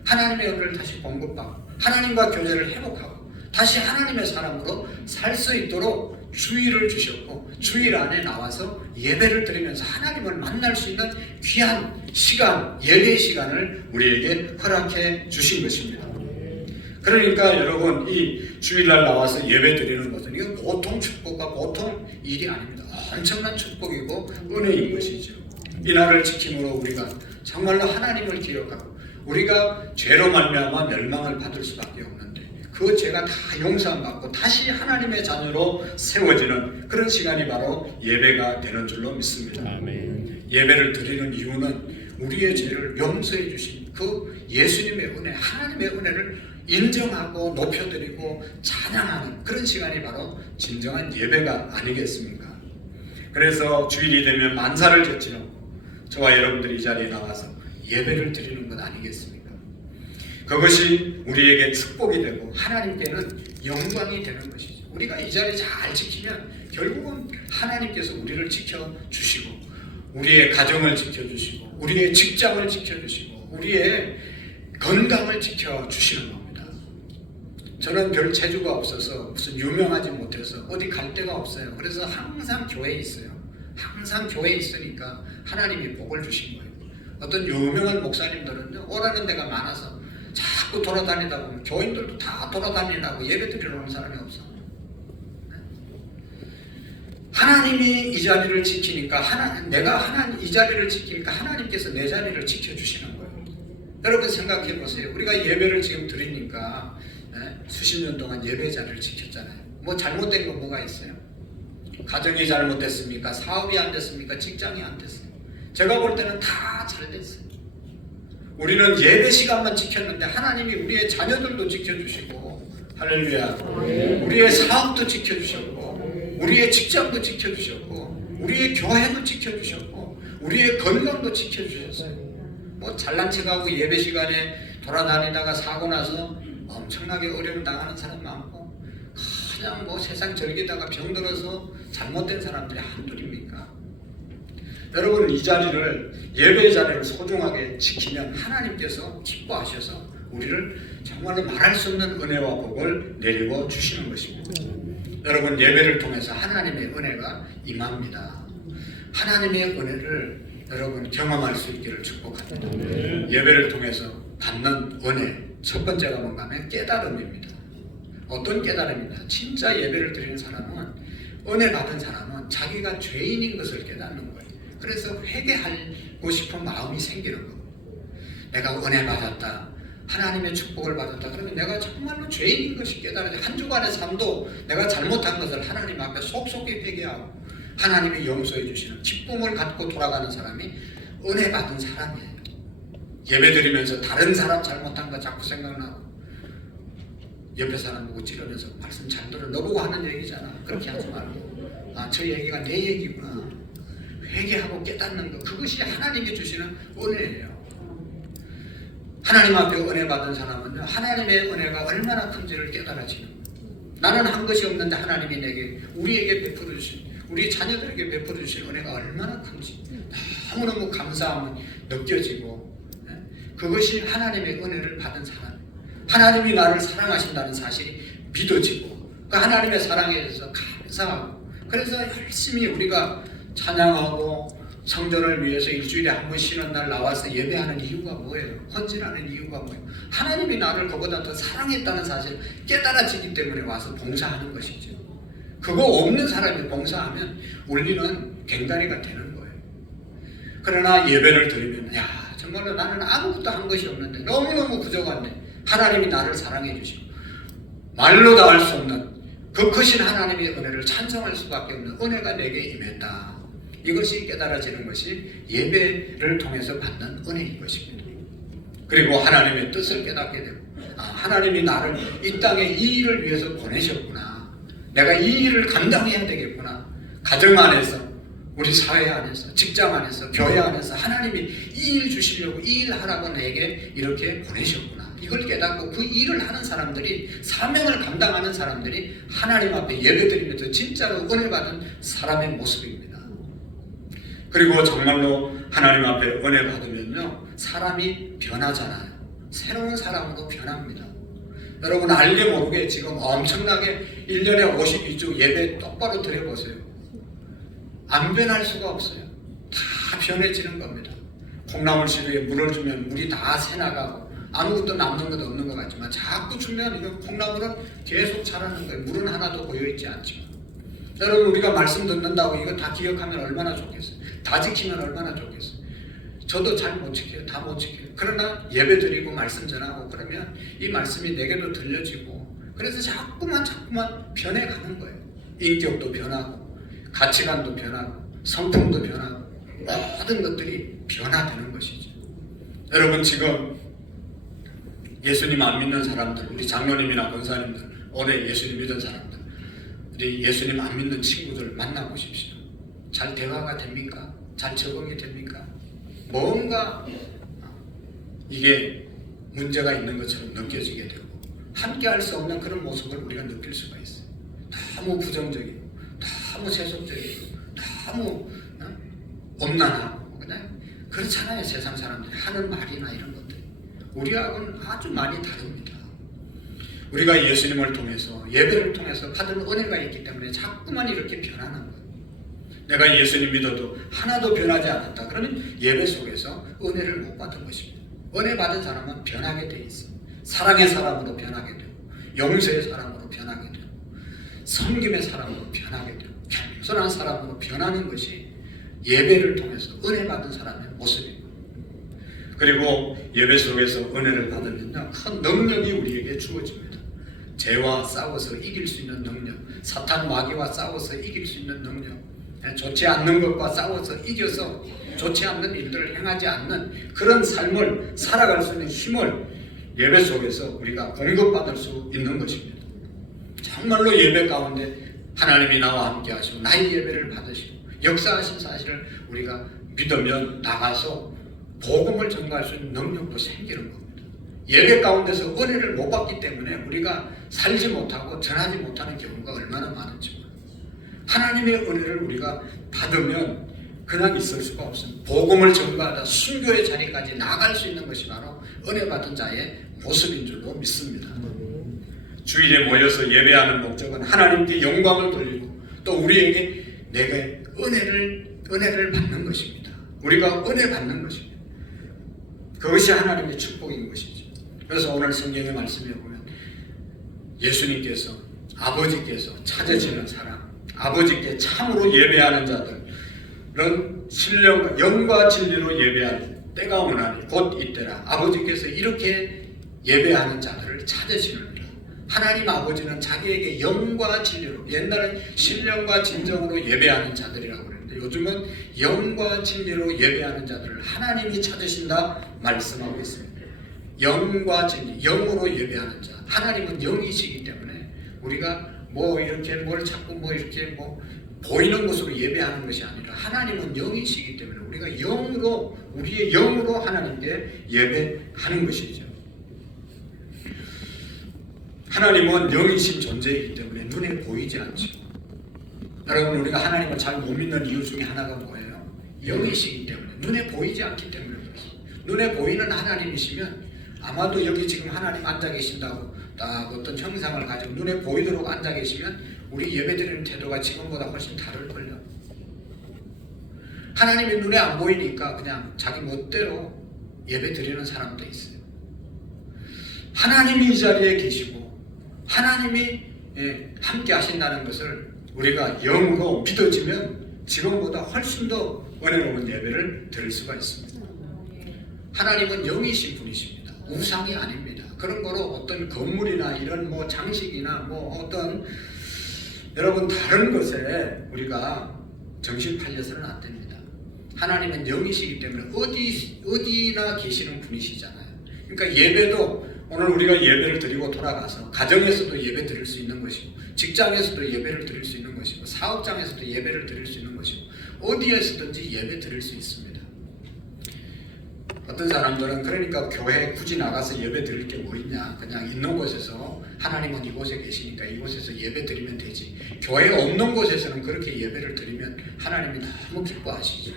하나님의 은혜를 다시 공급하고 하나님과 교제를 회복하고 다시 하나님의 사람으로 살 수 있도록 주일을 주셨고, 주일 안에 나와서 예배를 드리면서 하나님을 만날 수 있는 귀한 시간, 예배 시간을 우리에게 허락해 주신 것입니다. 그러니까 여러분, 이 주일날 나와서 예배 드리는 것은 이건 보통 축복과 보통 일이 아닙니다. 엄청난 축복이고 은혜인 것이죠. 이 날을 지킴으로 우리가 정말로 하나님을 기억하고 우리가 죄로 말미암아 멸망을 받을 수밖에 없는데 그 죄가 다 용서받고 다시 하나님의 자녀로 세워지는 그런 시간이 바로 예배가 되는 줄로 믿습니다. 아멘. 예배를 드리는 이유는 우리의 죄를 용서해 주신 그 예수님의 은혜, 하나님의 은혜를 인정하고 높여드리고 찬양하는 그런 시간이 바로 진정한 예배가 아니겠습니까? 그래서 주일이 되면 만사를 제치놓고 저와 여러분들이 이 자리에 나와서 예배를 드리는 것 아니겠습니까? 그것이 우리에게 축복이 되고 하나님께는 영광이 되는 것이죠. 우리가 이 자리 잘 지키면 결국은 하나님께서 우리를 지켜주시고 우리의 가정을 지켜주시고 우리의 직장을 지켜주시고 우리의 건강을 지켜주시는 겁니다. 저는 별 재주가 없어서 무슨 유명하지 못해서 어디 갈 데가 없어요. 그래서 항상 교회에 있어요. 항상 교회에 있으니까 하나님이 복을 주신 거예요. 어떤 유명한 목사님들은 오라는 데가 많아서 자꾸 돌아다니다 보면 교인들도 다 돌아다니라고 예배 드리러 오는 사람이 없어. 하나님이 이 자리를 지키니까 내가 이 자리를 지키니까 하나님께서 내 자리를 지켜주시는 거예요. 여러분 생각해 보세요. 우리가 예배를 지금 드리니까 수십 년 동안 예배 자리를 지켰잖아요. 뭐 잘못된 건 뭐가 있어요? 가정이 잘못됐습니까? 사업이 안 됐습니까? 직장이 안 됐어요. 제가 볼 때는 다 잘 됐어요. 우리는 예배 시간만 지켰는데 하나님이 우리의 자녀들도 지켜주시고 할렐루야. 우리의 사업도 지켜주셨고 우리의 직장도 지켜주셨고 우리의 교회도 지켜주셨고 우리의 건강도 지켜주셨어요. 뭐 잘난 척하고 예배 시간에 돌아다니다가 사고 나서 엄청나게 어려움 당하는 사람 많고 그냥 뭐 세상 즐기다가 병들어서 잘못된 사람들이 한둘입니까? 여러분 이 자리를 예배 자리를 소중하게 지키면 하나님께서 기뻐하셔서 우리를 정말로 말할 수 없는 은혜와 복을 내리고 주시는 것입니다. 여러분 예배를 통해서 하나님의 은혜가 임합니다. 하나님의 은혜를 여러분 경험할 수 있기를 축복합니다. 예배를 통해서 받는 은혜 첫 번째가 뭔가 하면 깨달음입니다. 어떤 깨달음이냐? 진짜 예배를 드리는 사람은 은혜 받은 사람은 자기가 죄인인 것을 깨닫는 거예요. 그래서 회개하고 싶은 마음이 생기는 거예요. 내가 은혜 받았다. 하나님의 축복을 받았다. 그러면 내가 정말로 죄인인 것이 깨달아져. 한 주간의 삶도 내가 잘못한 것을 하나님 앞에 속속히 회개하고 하나님이 용서해 주시는 기쁨을 갖고 돌아가는 사람이 은혜 받은 사람이에요. 예배 드리면서 다른 사람 잘못한 거 자꾸 생각나고 옆에 사람 보고 찌르면서 말씀 잘 들어. 너보고 하는 얘기잖아. 그렇게 하지 말고 저 얘기가 내 얘기구나. 회개하고 깨닫는 것, 그것이 하나님이 주시는 은혜예요. 하나님 앞에 은혜 받은 사람은요, 하나님의 은혜가 얼마나 큰지를 깨달아지는 거예요. 나는 한 것이 없는데 하나님이 내게, 우리에게 베풀어 주신, 우리 자녀들에게 베풀어 주신 은혜가 얼마나 큰지 너무너무 감사함이 느껴지고, 그것이 하나님의 은혜를 받은 사람, 하나님이 나를 사랑하신다는 사실이 믿어지고, 그 하나님의 사랑에 대해서 감사하고, 그래서 열심히 우리가 찬양하고 성전을 위해서 일주일에 한 번 쉬는 날 나와서 예배하는 이유가 뭐예요? 헌신하는 이유가 뭐예요? 하나님이 나를 그보다 더 사랑했다는 사실을 깨달아지기 때문에 와서 봉사하는 것이죠. 그거 없는 사람이 봉사하면 우리는 갱다리가 되는 거예요. 그러나 예배를 드리면 야 정말로 나는 아무것도 한 것이 없는데 너무너무 부족한데 하나님이 나를 사랑해 주시고 말로 다 할 수 없는 그 크신 하나님의 은혜를 찬송할 수밖에 없는 은혜가 내게 임했다. 이것이 깨달아지는 것이 예배를 통해서 받는 은혜인 것입니다. 그리고 하나님의 뜻을 깨닫게 되고 하나님이 나를 이 땅에 이 일을 위해서 보내셨구나. 내가 이 일을 감당해야 되겠구나. 가정 안에서, 우리 사회 안에서, 직장 안에서, 교회 안에서 하나님이 이 일 주시려고 이 일 하라고 내게 이렇게 보내셨구나. 이걸 깨닫고 그 일을 하는 사람들이, 사명을 감당하는 사람들이 하나님 앞에 예배드리면서 진짜로 은혜 받은 사람의 모습입니다. 그리고 정말로 하나님 앞에 은혜 받으면요 사람이 변하잖아요. 새로운 사람으로 변합니다. 여러분 알게 모르게 지금 엄청나게 1년에 52주 예배 똑바로 드려보세요. 안 변할 수가 없어요. 다 변해지는 겁니다. 콩나물 시루에 물을 주면 물이 다 새나가고 아무것도 남는 것 없는 것 같지만 자꾸 주면 이거 콩나물은 계속 자라는 거예요. 물은 하나도 고여있지 않지만. 여러분 우리가 말씀 듣는다고 이거 다 기억하면 얼마나 좋겠어요. 다 지키면 얼마나 좋겠어요. 저도 잘 못 지켜요. 다 못 지켜요. 그러나 예배 드리고 말씀 전하고 그러면 이 말씀이 내게도 들려지고 그래서 자꾸만 변해가는 거예요. 인격도 변하고 가치관도 변하고 성품도 변하고 모든 것들이 변화되는 것이죠. 여러분 지금 예수님 안 믿는 사람들, 우리 장로님이나 권사님들, 오래 예수님 믿은 사람들, 우리 예수님 안 믿는 친구들 만나보십시오. 잘 대화가 됩니까? 잘 적응이 됩니까? 뭔가 이게 문제가 있는 것처럼 느껴지게 되고 함께 할 수 없는 그런 모습을 우리가 느낄 수가 있어요. 너무 부정적이고 너무 세속적이고 너무 엄난하고 그냥 그렇잖아요. 세상 사람들이 하는 말이나 이런 것들 우리하고는 아주 많이 다릅니다. 우리가 예수님을 통해서 예배를 통해서 받은 은혜가 있기 때문에 자꾸만 이렇게 변하는 거예요. 내가 예수님 믿어도 하나도 변하지 않았다. 그러면 예배 속에서 은혜를 못 받은 것입니다. 은혜 받은 사람은 변하게 돼 있어요. 사랑의 사람으로 변하게 되고 용서의 사람으로 변하게 되고 섬김의 사람으로 변하게 되고 겸손한 사람으로 변하는 것이 예배를 통해서 은혜 받은 사람의 모습입니다. 그리고 예배 속에서 은혜를 받으면요, 큰 능력이 우리에게 주어집니다. 죄와 싸워서 이길 수 있는 능력, 사탄 마귀와 싸워서 이길 수 있는 능력, 좋지 않는 것과 싸워서 이겨서 좋지 않는 일들을 행하지 않는 그런 삶을 살아갈 수 있는 힘을 예배 속에서 우리가 공급받을 수 있는 것입니다. 정말로 예배 가운데 하나님이 나와 함께 하시고 나의 예배를 받으시고 역사하신 사실을 우리가 믿으면 나가서 복음을 전가할 수 있는 능력도 생기는 겁니다. 예배 가운데서 은혜를 못 받기 때문에 우리가 살지 못하고 전하지 못하는 경우가 얼마나 많은지 몰라요. 하나님의 은혜를 우리가 받으면 그냥 있을 수가 없습니다. 복음을 전가하다 순교의 자리까지 나갈 수 있는 것이 바로 은혜 받은 자의 모습인 줄로 믿습니다. 주일에 모여서 예배하는 목적은 하나님께 영광을 돌리고 또 우리에게 내게 은혜를 받는 것입니다. 우리가 은혜 받는 것입니다. 그것이 하나님의 축복인 것이죠. 그래서 오늘 성경의 말씀에 보면 예수님께서 아버지께서 찾으시는 사람, 아버지께 참으로 예배하는 자들은 신령과 영과 진리로 예배할 때가 오나니 곧 이때라. 아버지께서 이렇게 예배하는 자들을 찾으시느니라. 하나님 아버지는 자기에게 영과 진리로, 옛날엔 신령과 진정으로 예배하는 자들이라고 그랬는데 요즘은 영과 진리로 예배하는 자들을 하나님이 찾으신다 말씀하고 있습니다. 영과 진리, 영으로 예배하는 자. 하나님은 영이시기 때문에 우리가 이렇게 뭘 자꾸 이렇게 보이는 것으로 예배하는 것이 아니라 하나님은 영이시기 때문에 우리가 영으로, 우리의 영으로 하나님께 예배하는 것이죠. 하나님은 영이신 존재이기 때문에 눈에 보이지 않죠. 여러분, 우리가 하나님을 잘 못 믿는 이유 중에 하나가 뭐예요? 영이시기 때문에, 눈에 보이지 않기 때문에 그렇습니다. 눈에 보이는 하나님이시면 아마도 여기 지금 하나님 앉아 계신다고 딱 어떤 형상을 가지고 눈에 보이도록 앉아 계시면 우리 예배드리는 태도가 지금보다 훨씬 다를걸요. 하나님이 눈에 안 보이니까 그냥 자기 멋대로 예배드리는 사람도 있어요. 하나님이 이 자리에 계시고 하나님이 함께 하신다는 것을 우리가 영으로 믿어지면 지금보다 훨씬 더 은혜로운 예배를 드릴 수가 있습니다. 하나님은 영이신 분이십니다. 우상이 아닙니다. 그런 거로 어떤 건물이나 이런 장식이나 어떤 여러분 다른 것에 우리가 정신 팔려서는 안 됩니다. 하나님은 영이시기 때문에 어디나 계시는 분이시잖아요. 그러니까 예배도 오늘 우리가 예배를 드리고 돌아가서 가정에서도 예배 드릴 수 있는 것이고 직장에서도 예배를 드릴 수 있는 것이고 사업장에서도 예배를 드릴 수 있는 것이고 어디에서든지 예배 드릴 수 있습니다. 어떤 사람들은 그러니까 교회에 굳이 나가서 예배 드릴 게 뭐 있냐, 그냥 있는 곳에서 하나님은 이곳에 계시니까 이곳에서 예배 드리면 되지, 교회 없는 곳에서는 그렇게 예배를 드리면 하나님이 너무 기뻐하시죠.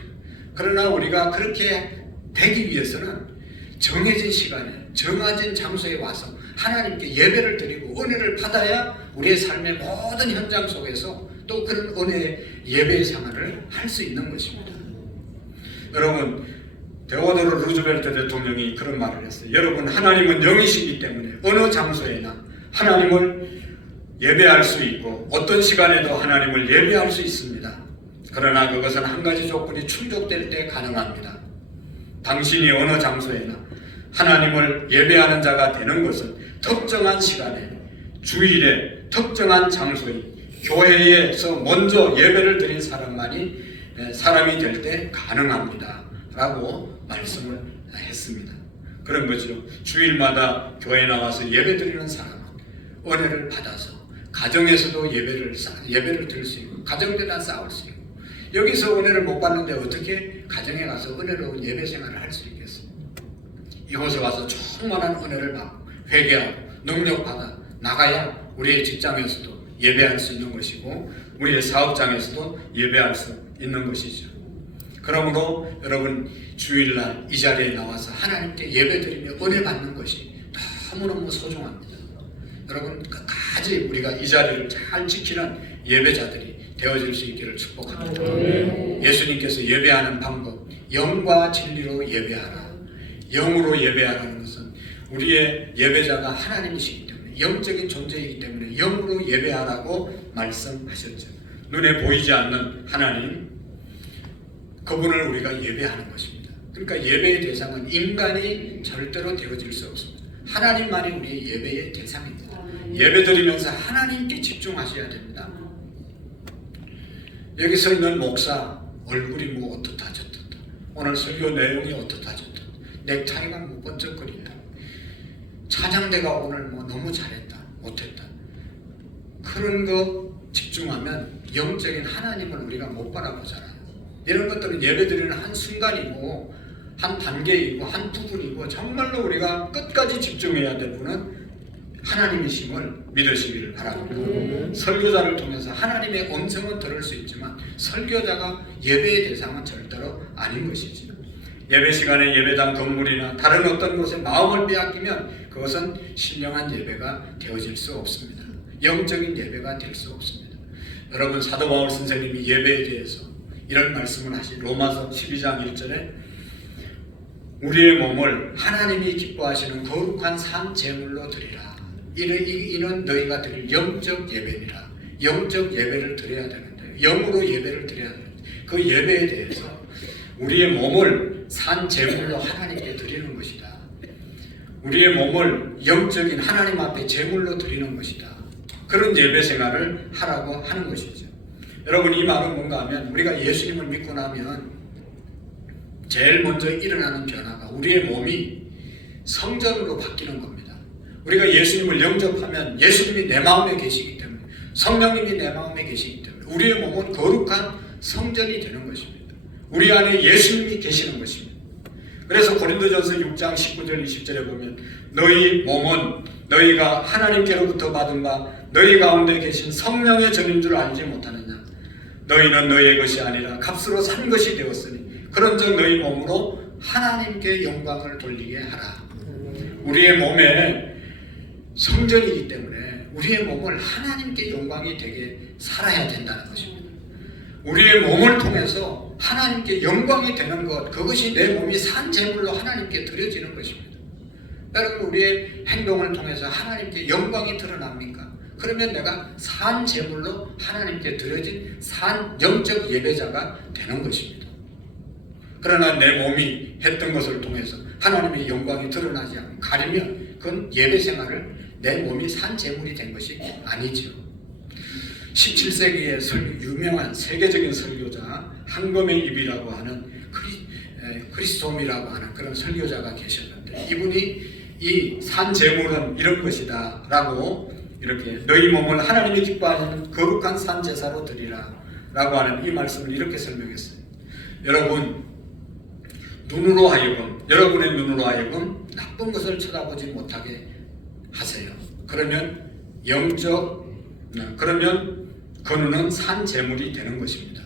그러나 우리가 그렇게 되기 위해서는 정해진 시간에 정해진 장소에 와서 하나님께 예배를 드리고 은혜를 받아야 우리의 삶의 모든 현장 속에서 또 그런 은혜의 예배의 생활을 할 수 있는 것입니다. 여러분, 데오도르 루즈벨트 대통령이 그런 말을 했어요. 여러분, 하나님은 영이시기 때문에 어느 장소에나 하나님을 예배할 수 있고 어떤 시간에도 하나님을 예배할 수 있습니다. 그러나 그것은 한 가지 조건이 충족될 때 가능합니다. 당신이 어느 장소에나 하나님을 예배하는 자가 되는 것은 특정한 시간에, 주일에, 특정한 장소에, 교회에서 먼저 예배를 드린 사람만이 사람이 될 때 가능합니다 라고 말씀을 했습니다. 그런 거죠. 주일마다 교회에 나와서 예배 드리는 사람은 은혜를 받아서 가정에서도 예배를 드릴 수 있고 가정대나 싸울 수 있고, 여기서 은혜를 못 받는데 어떻게 가정에 가서 은혜로운 예배 생활을 할 수 있겠습니까? 이곳에 와서 충만한 은혜를 받고 회개하고 능력받아 나가야 우리의 직장에서도 예배할 수 있는 것이고 우리의 사업장에서도 예배할 수 있는 것이죠. 그러므로 여러분 주일날 이 자리에 나와서 하나님께 예배드리며 은혜 받는 것이 너무너무 소중합니다. 여러분 끝까지 우리가 이 자리를 잘 지키는 예배자들이 되어질 수 있기를 축복합니다. 예수님께서 예배하는 방법, 영과 진리로 예배하라. 영으로 예배하라는 것은 우리의 예배자가 하나님이시기 때문에 영적인 존재이기 때문에 영으로 예배하라고 말씀하셨죠. 눈에 보이지 않는 하나님, 그분을 우리가 예배하는 것입니다. 그러니까 예배의 대상은 인간이 절대로 되어질 수 없습니다. 하나님만이 우리의 예배의 대상입니다. 예배드리면서 하나님께 집중하셔야 됩니다. 여기 서 있는 목사 얼굴이 뭐 어떻다 저떻다, 오늘 설교 내용이 어떻다 저떻다, 넥타이가 뭐 번쩍거린다, 찬양대가 오늘 뭐 너무 잘했다 못했다, 그런 거 집중하면 영적인 하나님을 우리가 못 바라보잖아요. 이런 것들은 예배드리는 한 순간이고 한 단계이고 한 부분이고 정말로 우리가 끝까지 집중해야 될 분은 하나님이심을 믿으시기를 바랍니다. 설교자를 통해서 하나님의 음성은 들을 수 있지만 설교자가 예배의 대상은 절대로 아닌 것이지. 예배 시간에 예배당 건물이나 다른 어떤 곳에 마음을 빼앗기면 그것은 신령한 예배가 되어질 수 없습니다. 영적인 예배가 될 수 없습니다. 여러분 사도 바울 선생님이 예배에 대해서 이런 말씀을 하시 로마서 12장 1절에 우리의 몸을 하나님이 기뻐하시는 거룩한 산 제물로 드리라. 이는 너희가 드릴 영적 예배니라. 영적 예배를 드려야 되는데 영으로 예배를 드려야 되는데 그 예배에 대해서 우리의 몸을 산 제물로 하나님께 드리는 것이다. 우리의 몸을 영적인 하나님 앞에 제물로 드리는 것이다. 그런 예배 생활을 하라고 하는 것이죠. 여러분 이 말은 뭔가 하면 우리가 예수님을 믿고 나면 제일 먼저 일어나는 변화가 우리의 몸이 성전으로 바뀌는 겁니다. 우리가 예수님을 영접하면 예수님이 내 마음에 계시기 때문에 성령님이 내 마음에 계시기 때문에 우리의 몸은 거룩한 성전이 되는 것입니다. 우리 안에 예수님이 계시는 것입니다. 그래서 고린도전서 6장 19절 20절에 보면 너희 몸은 너희가 하나님께로부터 받은 바 너희 가운데 계신 성령의 전인 줄 알지 못하느냐. 너희는 너희의 것이 아니라 값으로 산 것이 되었으니 그런즉 너희 몸으로 하나님께 영광을 돌리게 하라. 우리의 몸에 성전이기 때문에 우리의 몸을 하나님께 영광이 되게 살아야 된다는 것입니다. 우리의 몸을 통해서 하나님께 영광이 되는 것, 그것이 내 몸이 산 제물로 하나님께 드려지는 것입니다. 여러분 우리의 행동을 통해서 하나님께 영광이 드러납니까? 그러면 내가 산 제물로 하나님께 드려진 산 영적 예배자가 되는 것입니다. 그러나 내 몸이 했던 것을 통해서 하나님의 영광이 드러나지 않고 가리면 그건 예배 생활을 내 몸이 산 제물이 된 것이 아니죠. 17세기의 유명한 세계적인 설교자 한검의 입이라고 하는 크리스톰이라고 하는 그런 설교자가 계셨는데 이분이 이 산 제물은 이런 것이다 라고 이렇게 너희 몸을 하나님이 기뻐하시는 거룩한 산 제사로 드리라 라고 하는 이 말씀을 이렇게 설명했어요. 여러분의 눈으로 하여금 나쁜 것을 쳐다보지 못하게 하세요. 그러면 그 눈은 산 제물이 되는 것입니다.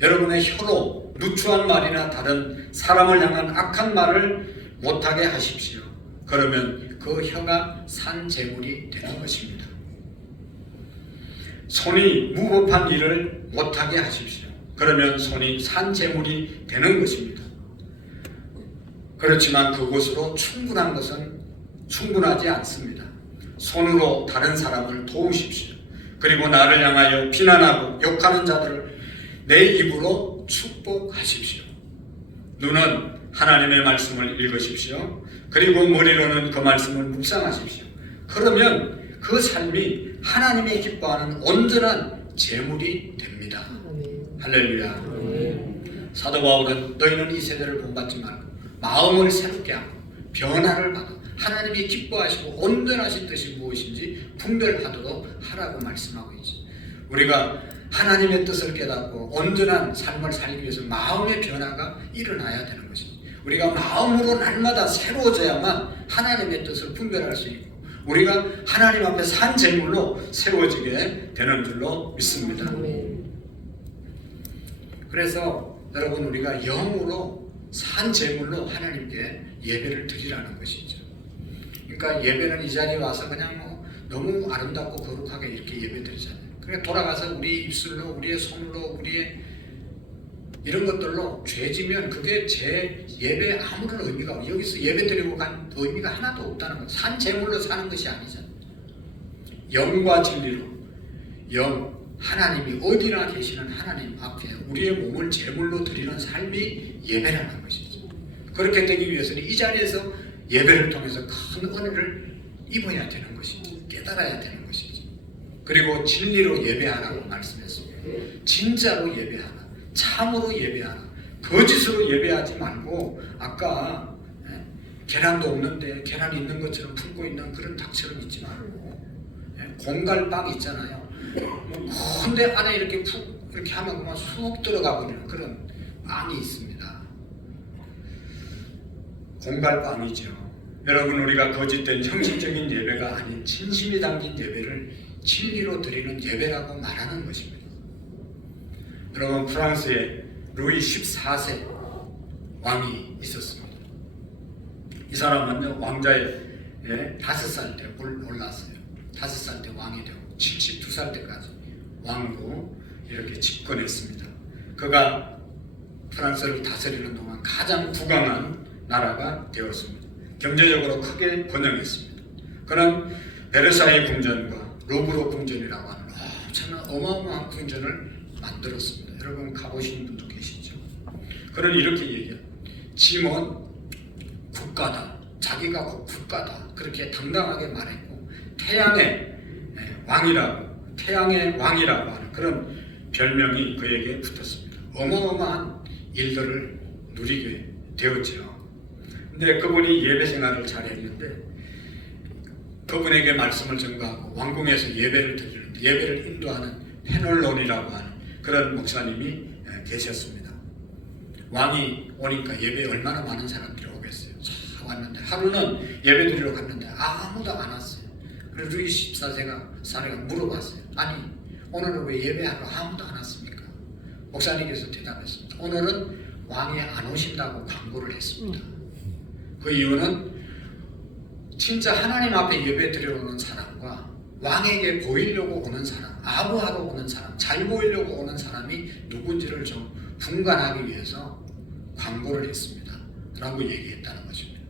여러분의 혀로 누추한 말이나 다른 사람을 향한 악한 말을 못하게 하십시오. 그러면 그 혀가 산 제물이 되는 것입니다. 손이 무법한 일을 못하게 하십시오. 그러면 손이 산 제물이 되는 것입니다. 그렇지만 그것으로 충분한 것은 충분하지 않습니다. 손으로 다른 사람을 도우십시오. 그리고 나를 향하여 비난하고 욕하는 자들을 내 입으로 축복하십시오. 눈은 하나님의 말씀을 읽으십시오. 그리고 머리로는 그 말씀을 묵상하십시오. 그러면 그 삶이 하나님이 기뻐하는 온전한 제물이 됩니다. 할렐루야. 사도 바울은 너희는 이 세대를 본받지 말고 마음을 새롭게 하고 변화를 받아 하나님이 기뻐하시고 온전하신 뜻이 무엇인지 분별하도록 하라고 말씀하고 있죠. 우리가 하나님의 뜻을 깨닫고 온전한 삶을 살기 위해서 마음의 변화가 일어나야 되는 것입니다. 우리가 마음으로 날마다 새로워져야만 하나님의 뜻을 분별할 수 있고 우리가 하나님 앞에 산 제물로 세워지게 되는 줄로 믿습니다. 그래서 여러분 우리가 영으로 산 제물로 하나님께 예배를 드리라는 것이죠. 그러니까 예배는 이 자리에 와서 그냥 뭐 너무 아름답고 거룩하게 이렇게 예배 드리잖아요. 그러니까 돌아가서 우리 입술로, 우리의 손으로, 우리의 이런 것들로 죄지면 그게 제 예배에 아무런 의미가 없어요. 여기서 예배 드리고 간 의미가 하나도 없다는 거예요. 산 제물로 사는 것이 아니잖아요. 영과 진리로 하나님이 어디나 계시는 하나님 앞에 우리의 몸을 제물로 드리는 삶이 예배라는 것이죠. 그렇게 되기 위해서는 이 자리에서 예배를 통해서 큰 은혜를 입어야 되는 것이죠. 깨달아야 되는 것이죠. 그리고 진리로 예배하라고 말씀했습니다. 진짜로 예배하라. 참으로 예배하라. 거짓으로 예배하지 말고 아까 계란도 없는데 계란 있는 것처럼 품고 있는 그런 닭처럼 있지 말고 공갈빵 있잖아요. 근데 안에 이렇게 푹 이렇게 하면 그만 쑥 들어가 버리는 그런 빵이 있습니다. 공갈빵이죠. 여러분 우리가 거짓된 형식적인 예배가 아닌 진심이 담긴 예배를 진리로 드리는 예배라고 말하는 것입니다. 여러분 프랑스에 루이 14세 왕이 있었습니다. 이 사람은 왕자에 5살 때 올랐어요. 5살 때 왕이 되고 72살 때까지 왕으로 이렇게 집권했습니다. 그가 프랑스를 다스리는 동안 가장 부강한 나라가 되었습니다. 경제적으로 크게 번영했습니다. 그는 베르사유 궁전과 로브로 궁전이라고 하는 엄청난 어마어마한 궁전을 만들었습니다. 여러분 가보신 분도 계시죠? 그는 이렇게 얘기해요. 짐은 국가다. 자기가 국가다. 그렇게 당당하게 말했고 태양의 왕이라고 하는 그런 별명이 그에게 붙었습니다. 어마어마한 일들을 누리게 되었죠. 근데 그분이 예배 생활을 잘했는데 그분에게 말씀을 전가하고 왕궁에서 예배를 드리는데 예배를 인도하는 페놀론이라고 하는 그런 목사님이 계셨습니다. 왕이 오니까 예배에 얼마나 많은 사람들이 오겠어요. 자, 왔는데 하루는 예배 드리러 갔는데 아무도 안 왔어요. 그래서 루이 14세가 물어봤어요. 아니 오늘은 왜 예배하러 아무도 안 왔습니까? 목사님께서 대답했습니다. 오늘은 왕이 안 오신다고 광고를 했습니다. 그 이유는 진짜 하나님 앞에 예배 드리러 오는 사람과 왕에게 보이려고 오는 사람, 아부하러 오는 사람, 잘 보이려고 오는 사람이 누군지를 좀 분간하기 위해서 광고를 했습니다. 라고 얘기했다는 것입니다.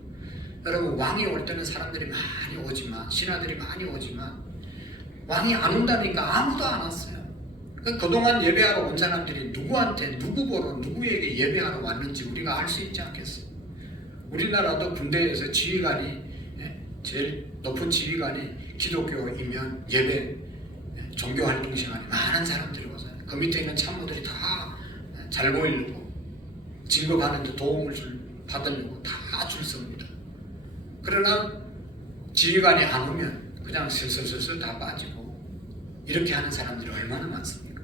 여러분 왕이 올 때는 사람들이 많이 오지만 신하들이 많이 오지만 왕이 안 온다니까 아무도 안 왔어요. 그동안 예배하러 온 사람들이 누구한테 누구 보러 누구에게 예배하러 왔는지 우리가 알 수 있지 않겠어요? 우리나라도 군대에서 지휘관이 제일 높은 지휘관이 기독교이면 예배 종교활동 시간에 많은 사람들이 오잖아요. 그 밑에 있는 참모들이 다 잘 보이려고 진급하는데 도움을 받으려고 다 줄 섭니다. 그러나 지휘관이 안 오면 그냥 슬슬슬슬 다 빠지고 이렇게 하는 사람들이 얼마나 많습니까?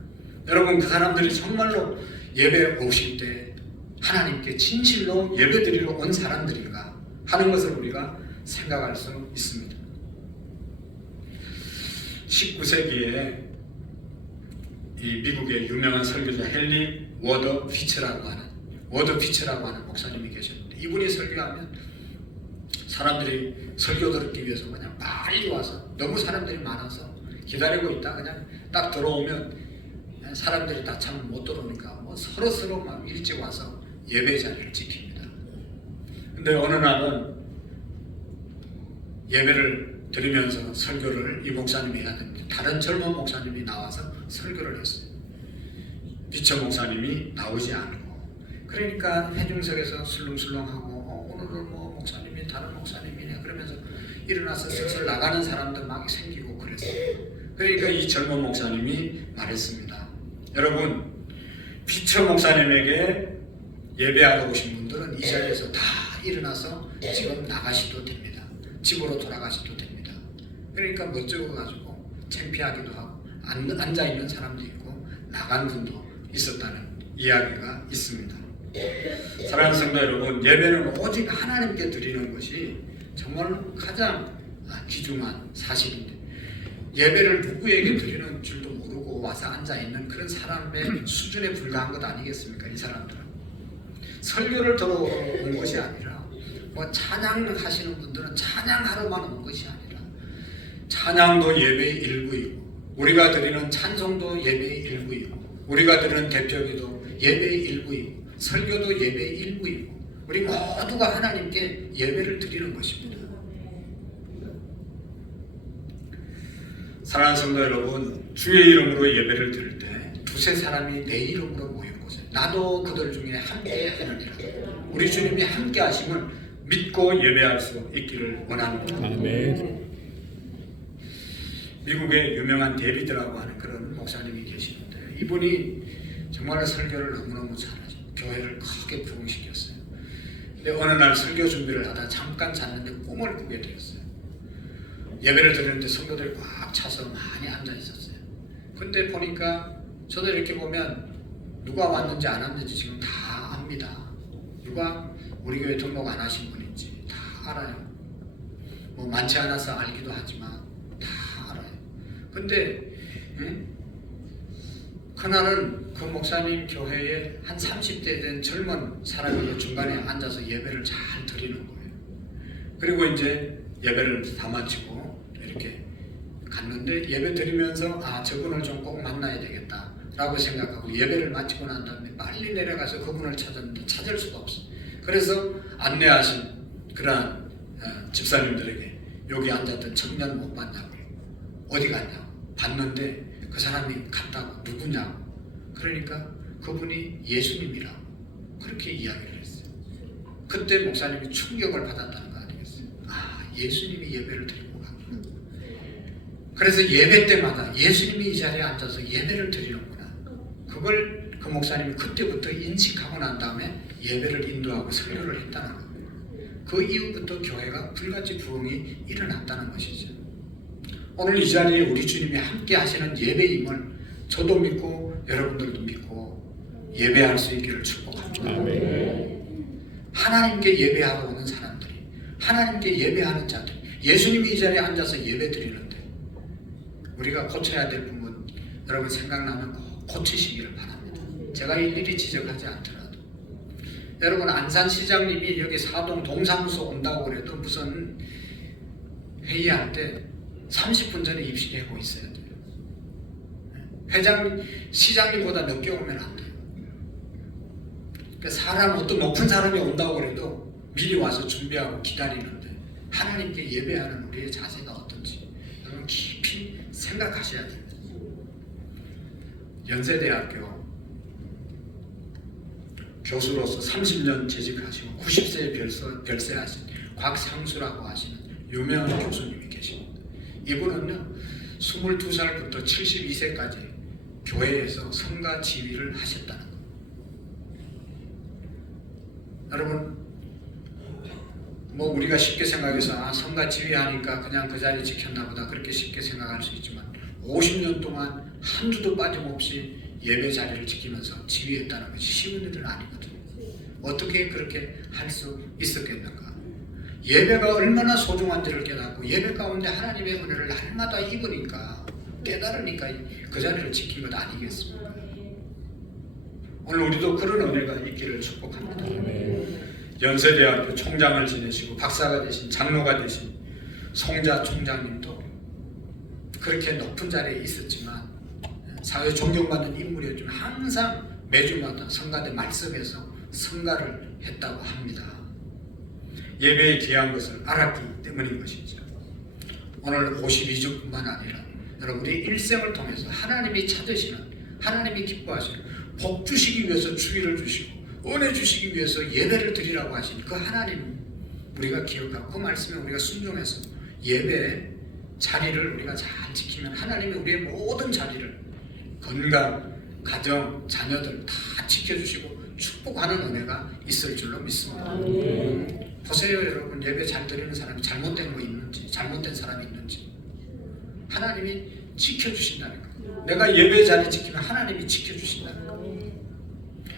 여러분 그 사람들이 정말로 예배 오실 때 하나님께 진실로 예배드리러 온 사람들인가 하는 것을 우리가 생각할 수 있습니다. 19세기에 이 미국의 유명한 설교자 헨리 워드 피츠라고 하는 목사님이 계셨는데 이분이 설교하면 사람들이 설교 듣기 위해서 그냥 빨리 와서 너무 사람들이 많아서 기다리고 있다 그냥 딱 들어오면 사람들이 다 참 못 들어오니까 뭐 서로 막 일찍 와서 예배 자리를 지킵니다. 근데 어느 날은 예배를 드리면서 설교를 이 목사님이 해야 되는데 다른 젊은 목사님이 나와서 설교를 했어요. 비처 목사님이 나오지 않고 그러니까 회중석에서 술렁술렁하고 오늘은 뭐 목사님이 다른 목사님이네 그러면서 일어나서 슬슬 나가는 사람도 막 생기고 그랬어요. 그러니까 이 젊은 목사님이 말했습니다. 여러분 비처 목사님에게 예배하러 오신 분들은 이 자리에서 다 일어나서 지금 나가셔도 됩니다. 집으로 돌아가셔도 됩니다. 그러니까 멋쩍어가지고 창피하기도 하고 앉아있는 사람도 있고 나간 분도 있었다는 이야기가 있습니다. 사랑하는 성도 여러분, 예배는 오직 하나님께 드리는 것이 정말 가장 귀중한 사실인데, 예배를 누구에게 드리는 줄도 모르고 와서 앉아있는 그런 사람의 수준에 불과한 것 아니겠습니까? 이 사람들은 설교를 들어온 것이 아니라, 뭐 찬양하시는 분들은 찬양하러만 온 것이 아니라 찬양도 예배의 일부이고, 우리가 드리는 찬송도 예배의 일부이고, 우리가 드리는 대표기도 예배의 일부이고, 설교도 예배의 일부이고, 우리 모두가 하나님께 예배를 드리는 것입니다. 사랑하는 성도 여러분, 주의 이름으로 예배를 드릴 때 두세 사람이 내 이름으로 모인 곳에 나도 그들 중에 함께 하느니라. 우리 주님이 함께 하심을 믿고 예배할 수 있기를 원합니다. 아멘. 미국에 유명한 데비드라고 하는 그런 목사님이 계시는데, 이분이 정말 설교를 너무너무 잘하죠. 교회를 크게 부흥시켰어요. 근데 어느 날 설교 준비를 하다 잠깐 잤는데 꿈을 꾸게 되었어요. 예배를 드리는데 성도들이 꽉 차서 많이 앉아 있었어요. 근데 보니까 저도 이렇게 보면 누가 왔는지 안 왔는지 지금 다 압니다. 누가 우리 교회 등록 안 하신 분인지 다 알아요. 뭐 많지 않아서 알기도 하지만 다 알아요. 근데 그날은 그 목사님 교회에 한 30대 된 젊은 사람이 중간에 앉아서 예배를 잘 드리는 거예요. 그리고 이제 예배를 다 마치고 이렇게 갔는데, 예배 드리면서 저분을 좀 꼭 만나야 되겠다 라고 생각하고 예배를 마치고 난 다음에 빨리 내려가서 그분을 찾았는데 찾을 수가 없어요. 그래서 안내하신 그러한 집사님들에게 여기 앉았던 청년 못 봤냐고, 어디 갔냐고 봤는데 그 사람이 갔다고, 누구냐고. 그러니까 그분이 예수님이라고 그렇게 이야기를 했어요. 그때 목사님이 충격을 받았다는 거 아니겠어요? 예수님이 예배를 드리고 갑니다. 그래서 예배 때마다 예수님이 이 자리에 앉아서 예배를 드리는구나, 그걸 그 목사님이 그때부터 인식하고 난 다음에 예배를 인도하고 설교를 했다는 겁니다. 그 이후부터 교회가 불같이 부흥이 일어났다는 것이죠. 오늘 이 자리에 우리 주님이 함께 하시는 예배임을 저도 믿고 여러분들도 믿고 예배할 수 있기를 축복합니다. 아멘. 하나님께 예배하러 오는 사람들이, 하나님께 예배하는 자들, 예수님이 이 자리에 앉아서 예배 드리는데 우리가 고쳐야 될 부분 여러분 생각나면 꼭 고치시기를 바랍니다. 제가 일일이 지적하지 않더라도 여러분, 안산시장님이 여기 사동 동사무소 온다고 그래도 무슨 회의할 때 30분 전에 입식하고 있어야 돼요. 시장님보다 늦게 오면 안 돼요. 그러니까 어떤 높은 사람이 온다고 그래도 미리 와서 준비하고 기다리는데, 하나님께 예배하는 우리의 자세가 어떤지 여러분 깊이 생각하셔야 됩니다. 연세대학교 교수로서 30년 재직하시고 90세에 별세하신 곽상수라고 하시는 유명한 교수님이 계십니다. 이분은요 22살부터 72세까지 교회에서 성가 지휘를 하셨다는 겁니다. 여러분, 뭐 우리가 쉽게 생각해서 성가 지휘하니까 그냥 그 자리 지켰나 보다 그렇게 쉽게 생각할 수 있지만, 50년 동안 한 주도 빠짐없이 예배 자리를 지키면서 지휘했다는 것이 쉬운 일은 아니거든요. 어떻게 그렇게 할 수 있었겠는가? 예배가 얼마나 소중한지를 깨닫고 예배 가운데 하나님의 은혜를 날마다 입으니까, 깨달으니까 그 자리를 지킨 것 아니겠습니까? 오늘 우리도 그런 은혜가 있기를 축복합니다. 연세대학교 총장을 지내시고 박사가 되신, 장로가 되신 송자 총장님도 그렇게 높은 자리에 있었지만 사회 존경받는 인물이었지만 항상 매주마다 성가대 말석에서 성가를 했다고 합니다. 예배에 귀한 것을 알았기 때문인 것이죠. 오늘 52주뿐만 아니라 여러분의 일생을 통해서 하나님이 찾으시는, 하나님이 기뻐하시는, 복 주시기 위해서 주기를 주시고 은혜 주시기 위해서 예배를 드리라고 하신 그 하나님 우리가 기억하고 그 말씀에 우리가 순종해서 예배의 자리를 우리가 잘 지키면 하나님이 우리의 모든 자리를, 건강, 가정, 자녀들 다 지켜주시고 축복하는 은혜가 있을 줄로 믿습니다. 보세요 여러분, 예배 잘 드리는 사람이 잘못된 거 있는지, 잘못된 사람이 있는지 하나님이 지켜주신다는 거예요. 내가 예배 자리 지키면 하나님이 지켜주신다는 거예요.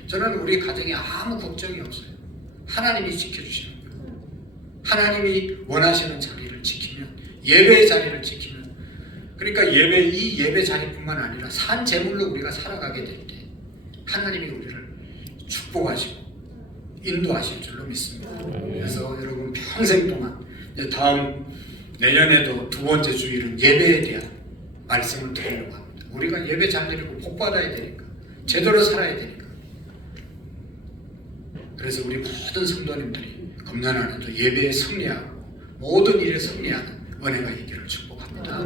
저는 우리 가정에 아무 걱정이 없어요. 하나님이 지켜주시는 거예요. 하나님이 원하시는 자리를 지키면, 예배의 자리를 지키면, 그러니까 이 예배 자리뿐만 아니라 산 제물로 우리가 살아가게 될 때 하나님이 우리를 축복하시고 인도하실 줄로 믿습니다. 그래서 여러분 평생 동안 다음 내년에도 두 번째 주일은 예배에 대한 말씀을 드리려고 합니다. 우리가 예배 잘 드리고 복 받아야 되니까, 제대로 살아야 되니까. 그래서 우리 모든 성도님들이 금년 안에도 예배에 승리하고 모든 일에 승리하는 은혜가 있기를 축복합니다.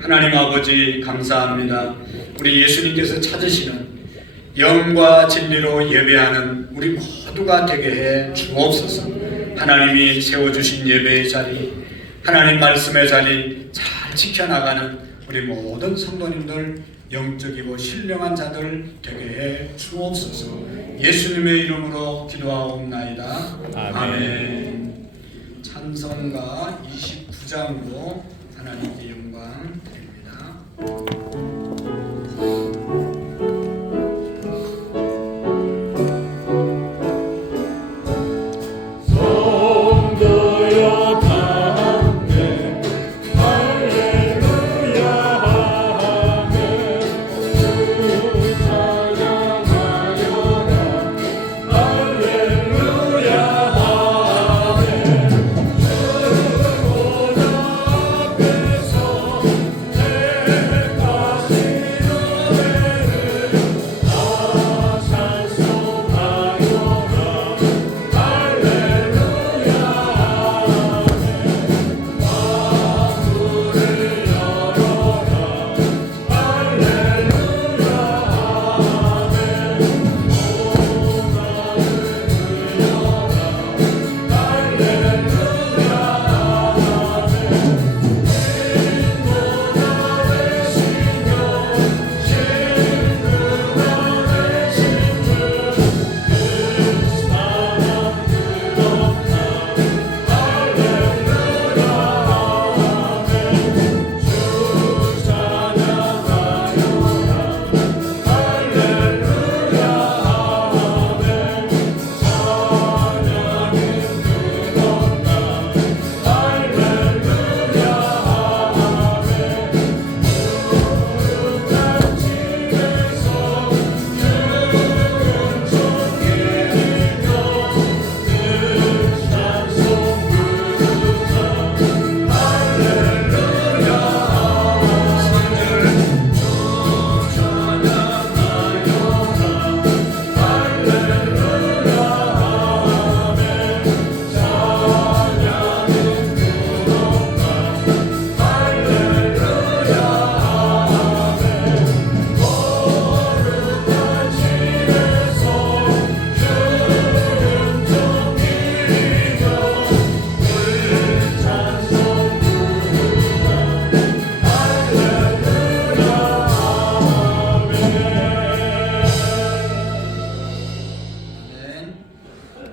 하나님 아버지 감사합니다. 우리 예수님께서 찾으시는 영과 진리로 예배하는 우리 모두가 되게 해 주옵소서. 하나님이 세워주신 예배의 자리, 하나님 말씀의 자리 잘 지켜나가는 우리 모든 성도님들, 영적이고 신령한 자들 되게 해 주옵소서. 예수님의 이름으로 기도하옵나이다. 아멘. 찬송가 29장으로 하나님께 영광 드립니다. 성도여 함께 할렐루야 하며 주 찬양하여라. 할렐루야 하며 주 보좌 앞에서 택하신 은혜를 다 찬송하여라.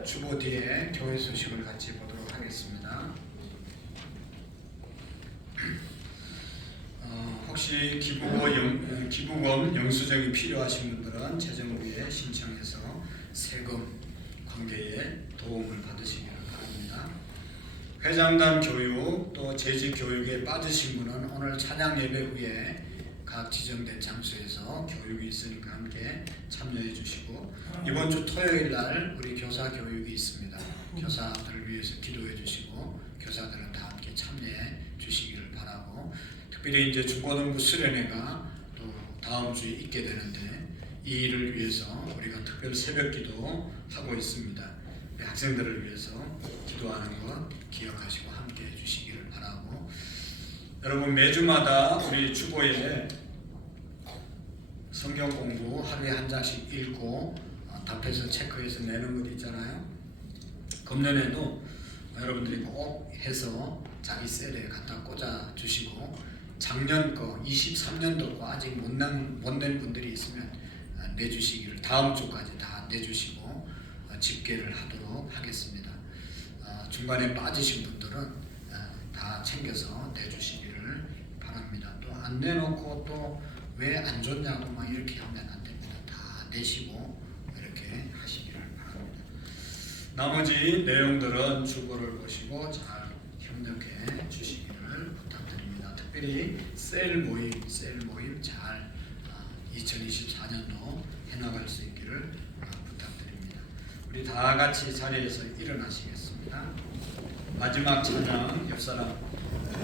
주보 뒤에 교회 소식을 같이 보도록 하겠습니다. 혹시 기부금 영수증이 필요하신 분들은 재정부에 신청해서 세금 관계에 도움을 받으시기 바랍니다. 회장단 교육 또 재직 교육에 빠지신 분은 오늘 찬양 예배 후에 각 지정된 장소에서 교육이 있으니까 함께 참여해 주시고, 이번 주 토요일 날 우리 교사 교육이 있습니다. 교사들을 위해서 기도해 주시고 교사들은 다 함께 참여해 주시기를 바라고, 특별히 이제 중고등부 수련회가 또 다음 주에 있게 되는데 이 일을 위해서 우리가 특별 새벽 기도 하고 있습니다. 학생들을 위해서 기도하는 것 기억하시고 함께 해주시기를 바라고, 여러분 매주마다 우리 주보에 성경 공부 하루에 한 장씩 읽고 답해서 체크해서 내는 것 있잖아요. 금년에도 여러분들이 꼭 해서 자기 셀에 갖다 꽂아 주시고, 작년 거 23년도 거 아직 못 낸 분들이 있으면 내주시기를, 다음 주까지 다 내주시고 집계를 하도록 하겠습니다. 중간에 빠지신 분들은 다 챙겨서 내주시기를 바랍니다. 또 안 내놓고 또 왜 안 줬냐고 막 이렇게 하면 안 됩니다. 다 내시고 이렇게 나머지 내용들은 주보를 보시고 잘 협력해 주시기를 부탁드립니다. 특별히 셀 모임 잘 2024년도 해나갈 수 있기를 부탁드립니다. 우리 다 같이 자리에서 일어나시겠습니다. 마지막 찬양 옆사람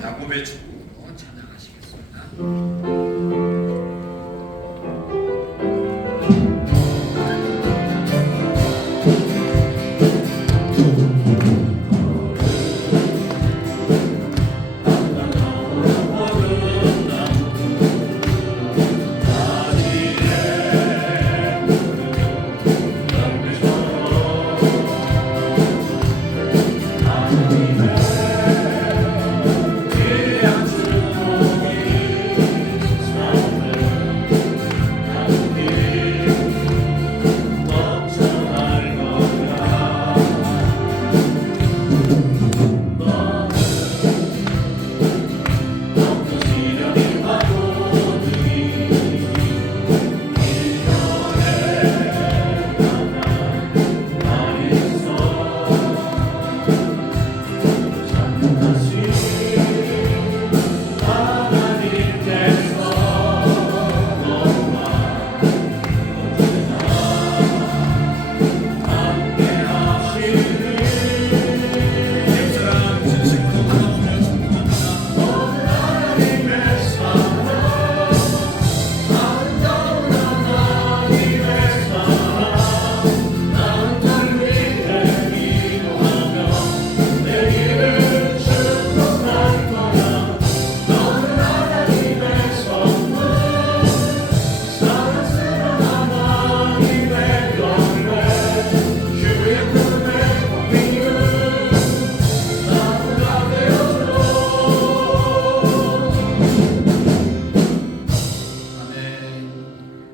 야곱의 축복으로 찬양하시겠습니다.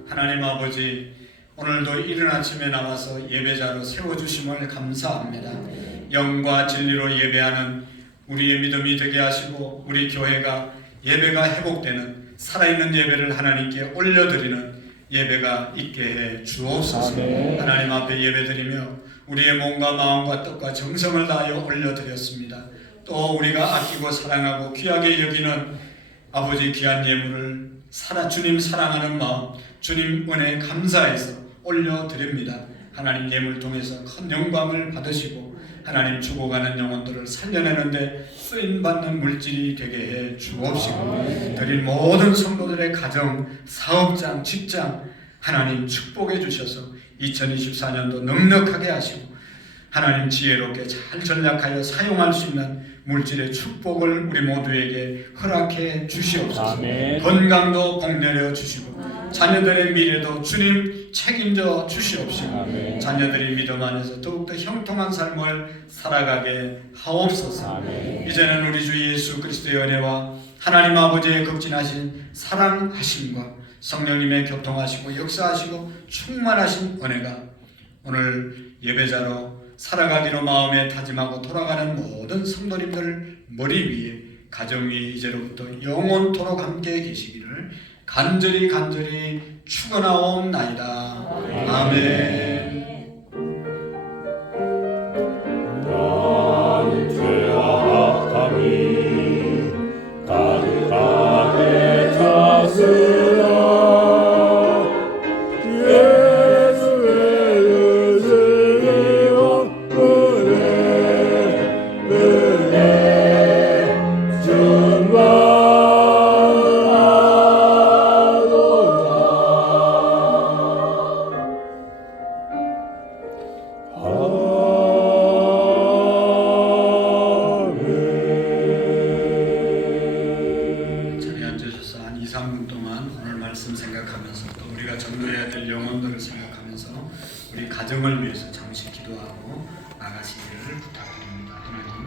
하나님 아버지, 오늘도 이른 아침에 나와서 예배자로 세워주심을 감사합니다. 영과 진리로 예배하는 우리의 믿음이 되게 하시고 우리 교회가 예배가 회복되는 살아있는 예배를 하나님께 올려드리는 예배가 있게 해 주옵소서. 아멘. 하나님 앞에 예배드리며 우리의 몸과 마음과 뜻과 정성을 다하여 올려드렸습니다. 또 우리가 아끼고 사랑하고 귀하게 여기는 아버지 귀한 예물을 주님 사랑하는 마음, 주님 은혜에 감사해서 올려드립니다. 하나님 예물 통해서 큰 영광을 받으시고 하나님 죽어가는 영혼들을 살려내는데 쓰임받는 물질이 되게 해 주옵시고 드린 모든 성도들의 가정, 사업장, 직장 하나님 축복해 주셔서 2024년도 넉넉하게 하시고 하나님 지혜롭게 잘 전략하여 사용할 수 있는 물질의 축복을 우리 모두에게 허락해 주시옵소서. 아멘. 건강도 복내려 주시고 자녀들의 미래도 주님 책임져 주시옵시고 아멘. 자녀들이 믿음 안에서 더욱더 형통한 삶을 살아가게 하옵소서. 아멘. 이제는 우리 주 예수 그리스도의 은혜와 하나님 아버지의 극진하신 사랑하심과 성령님의 교통하시고 역사하시고 충만하신 은혜가 오늘 예배자로 살아가기로 마음에 다짐하고 돌아가는 모든 성도님들 머리 위에 가정 위에 이제로부터 영원토록 함께 계시기를 간절히 축원하옵나이다. 아멘. 나는 죄와 악함이 가득하게 찼으나 자리에 앉으셔서 한 2-3분 동안 오늘 말씀 생각하면서 또 우리가 전도해야 될 영혼들을 생각하면서 우리 가정을 위해서 잠시 기도하고 나가시기를 부탁드립니다. 하나님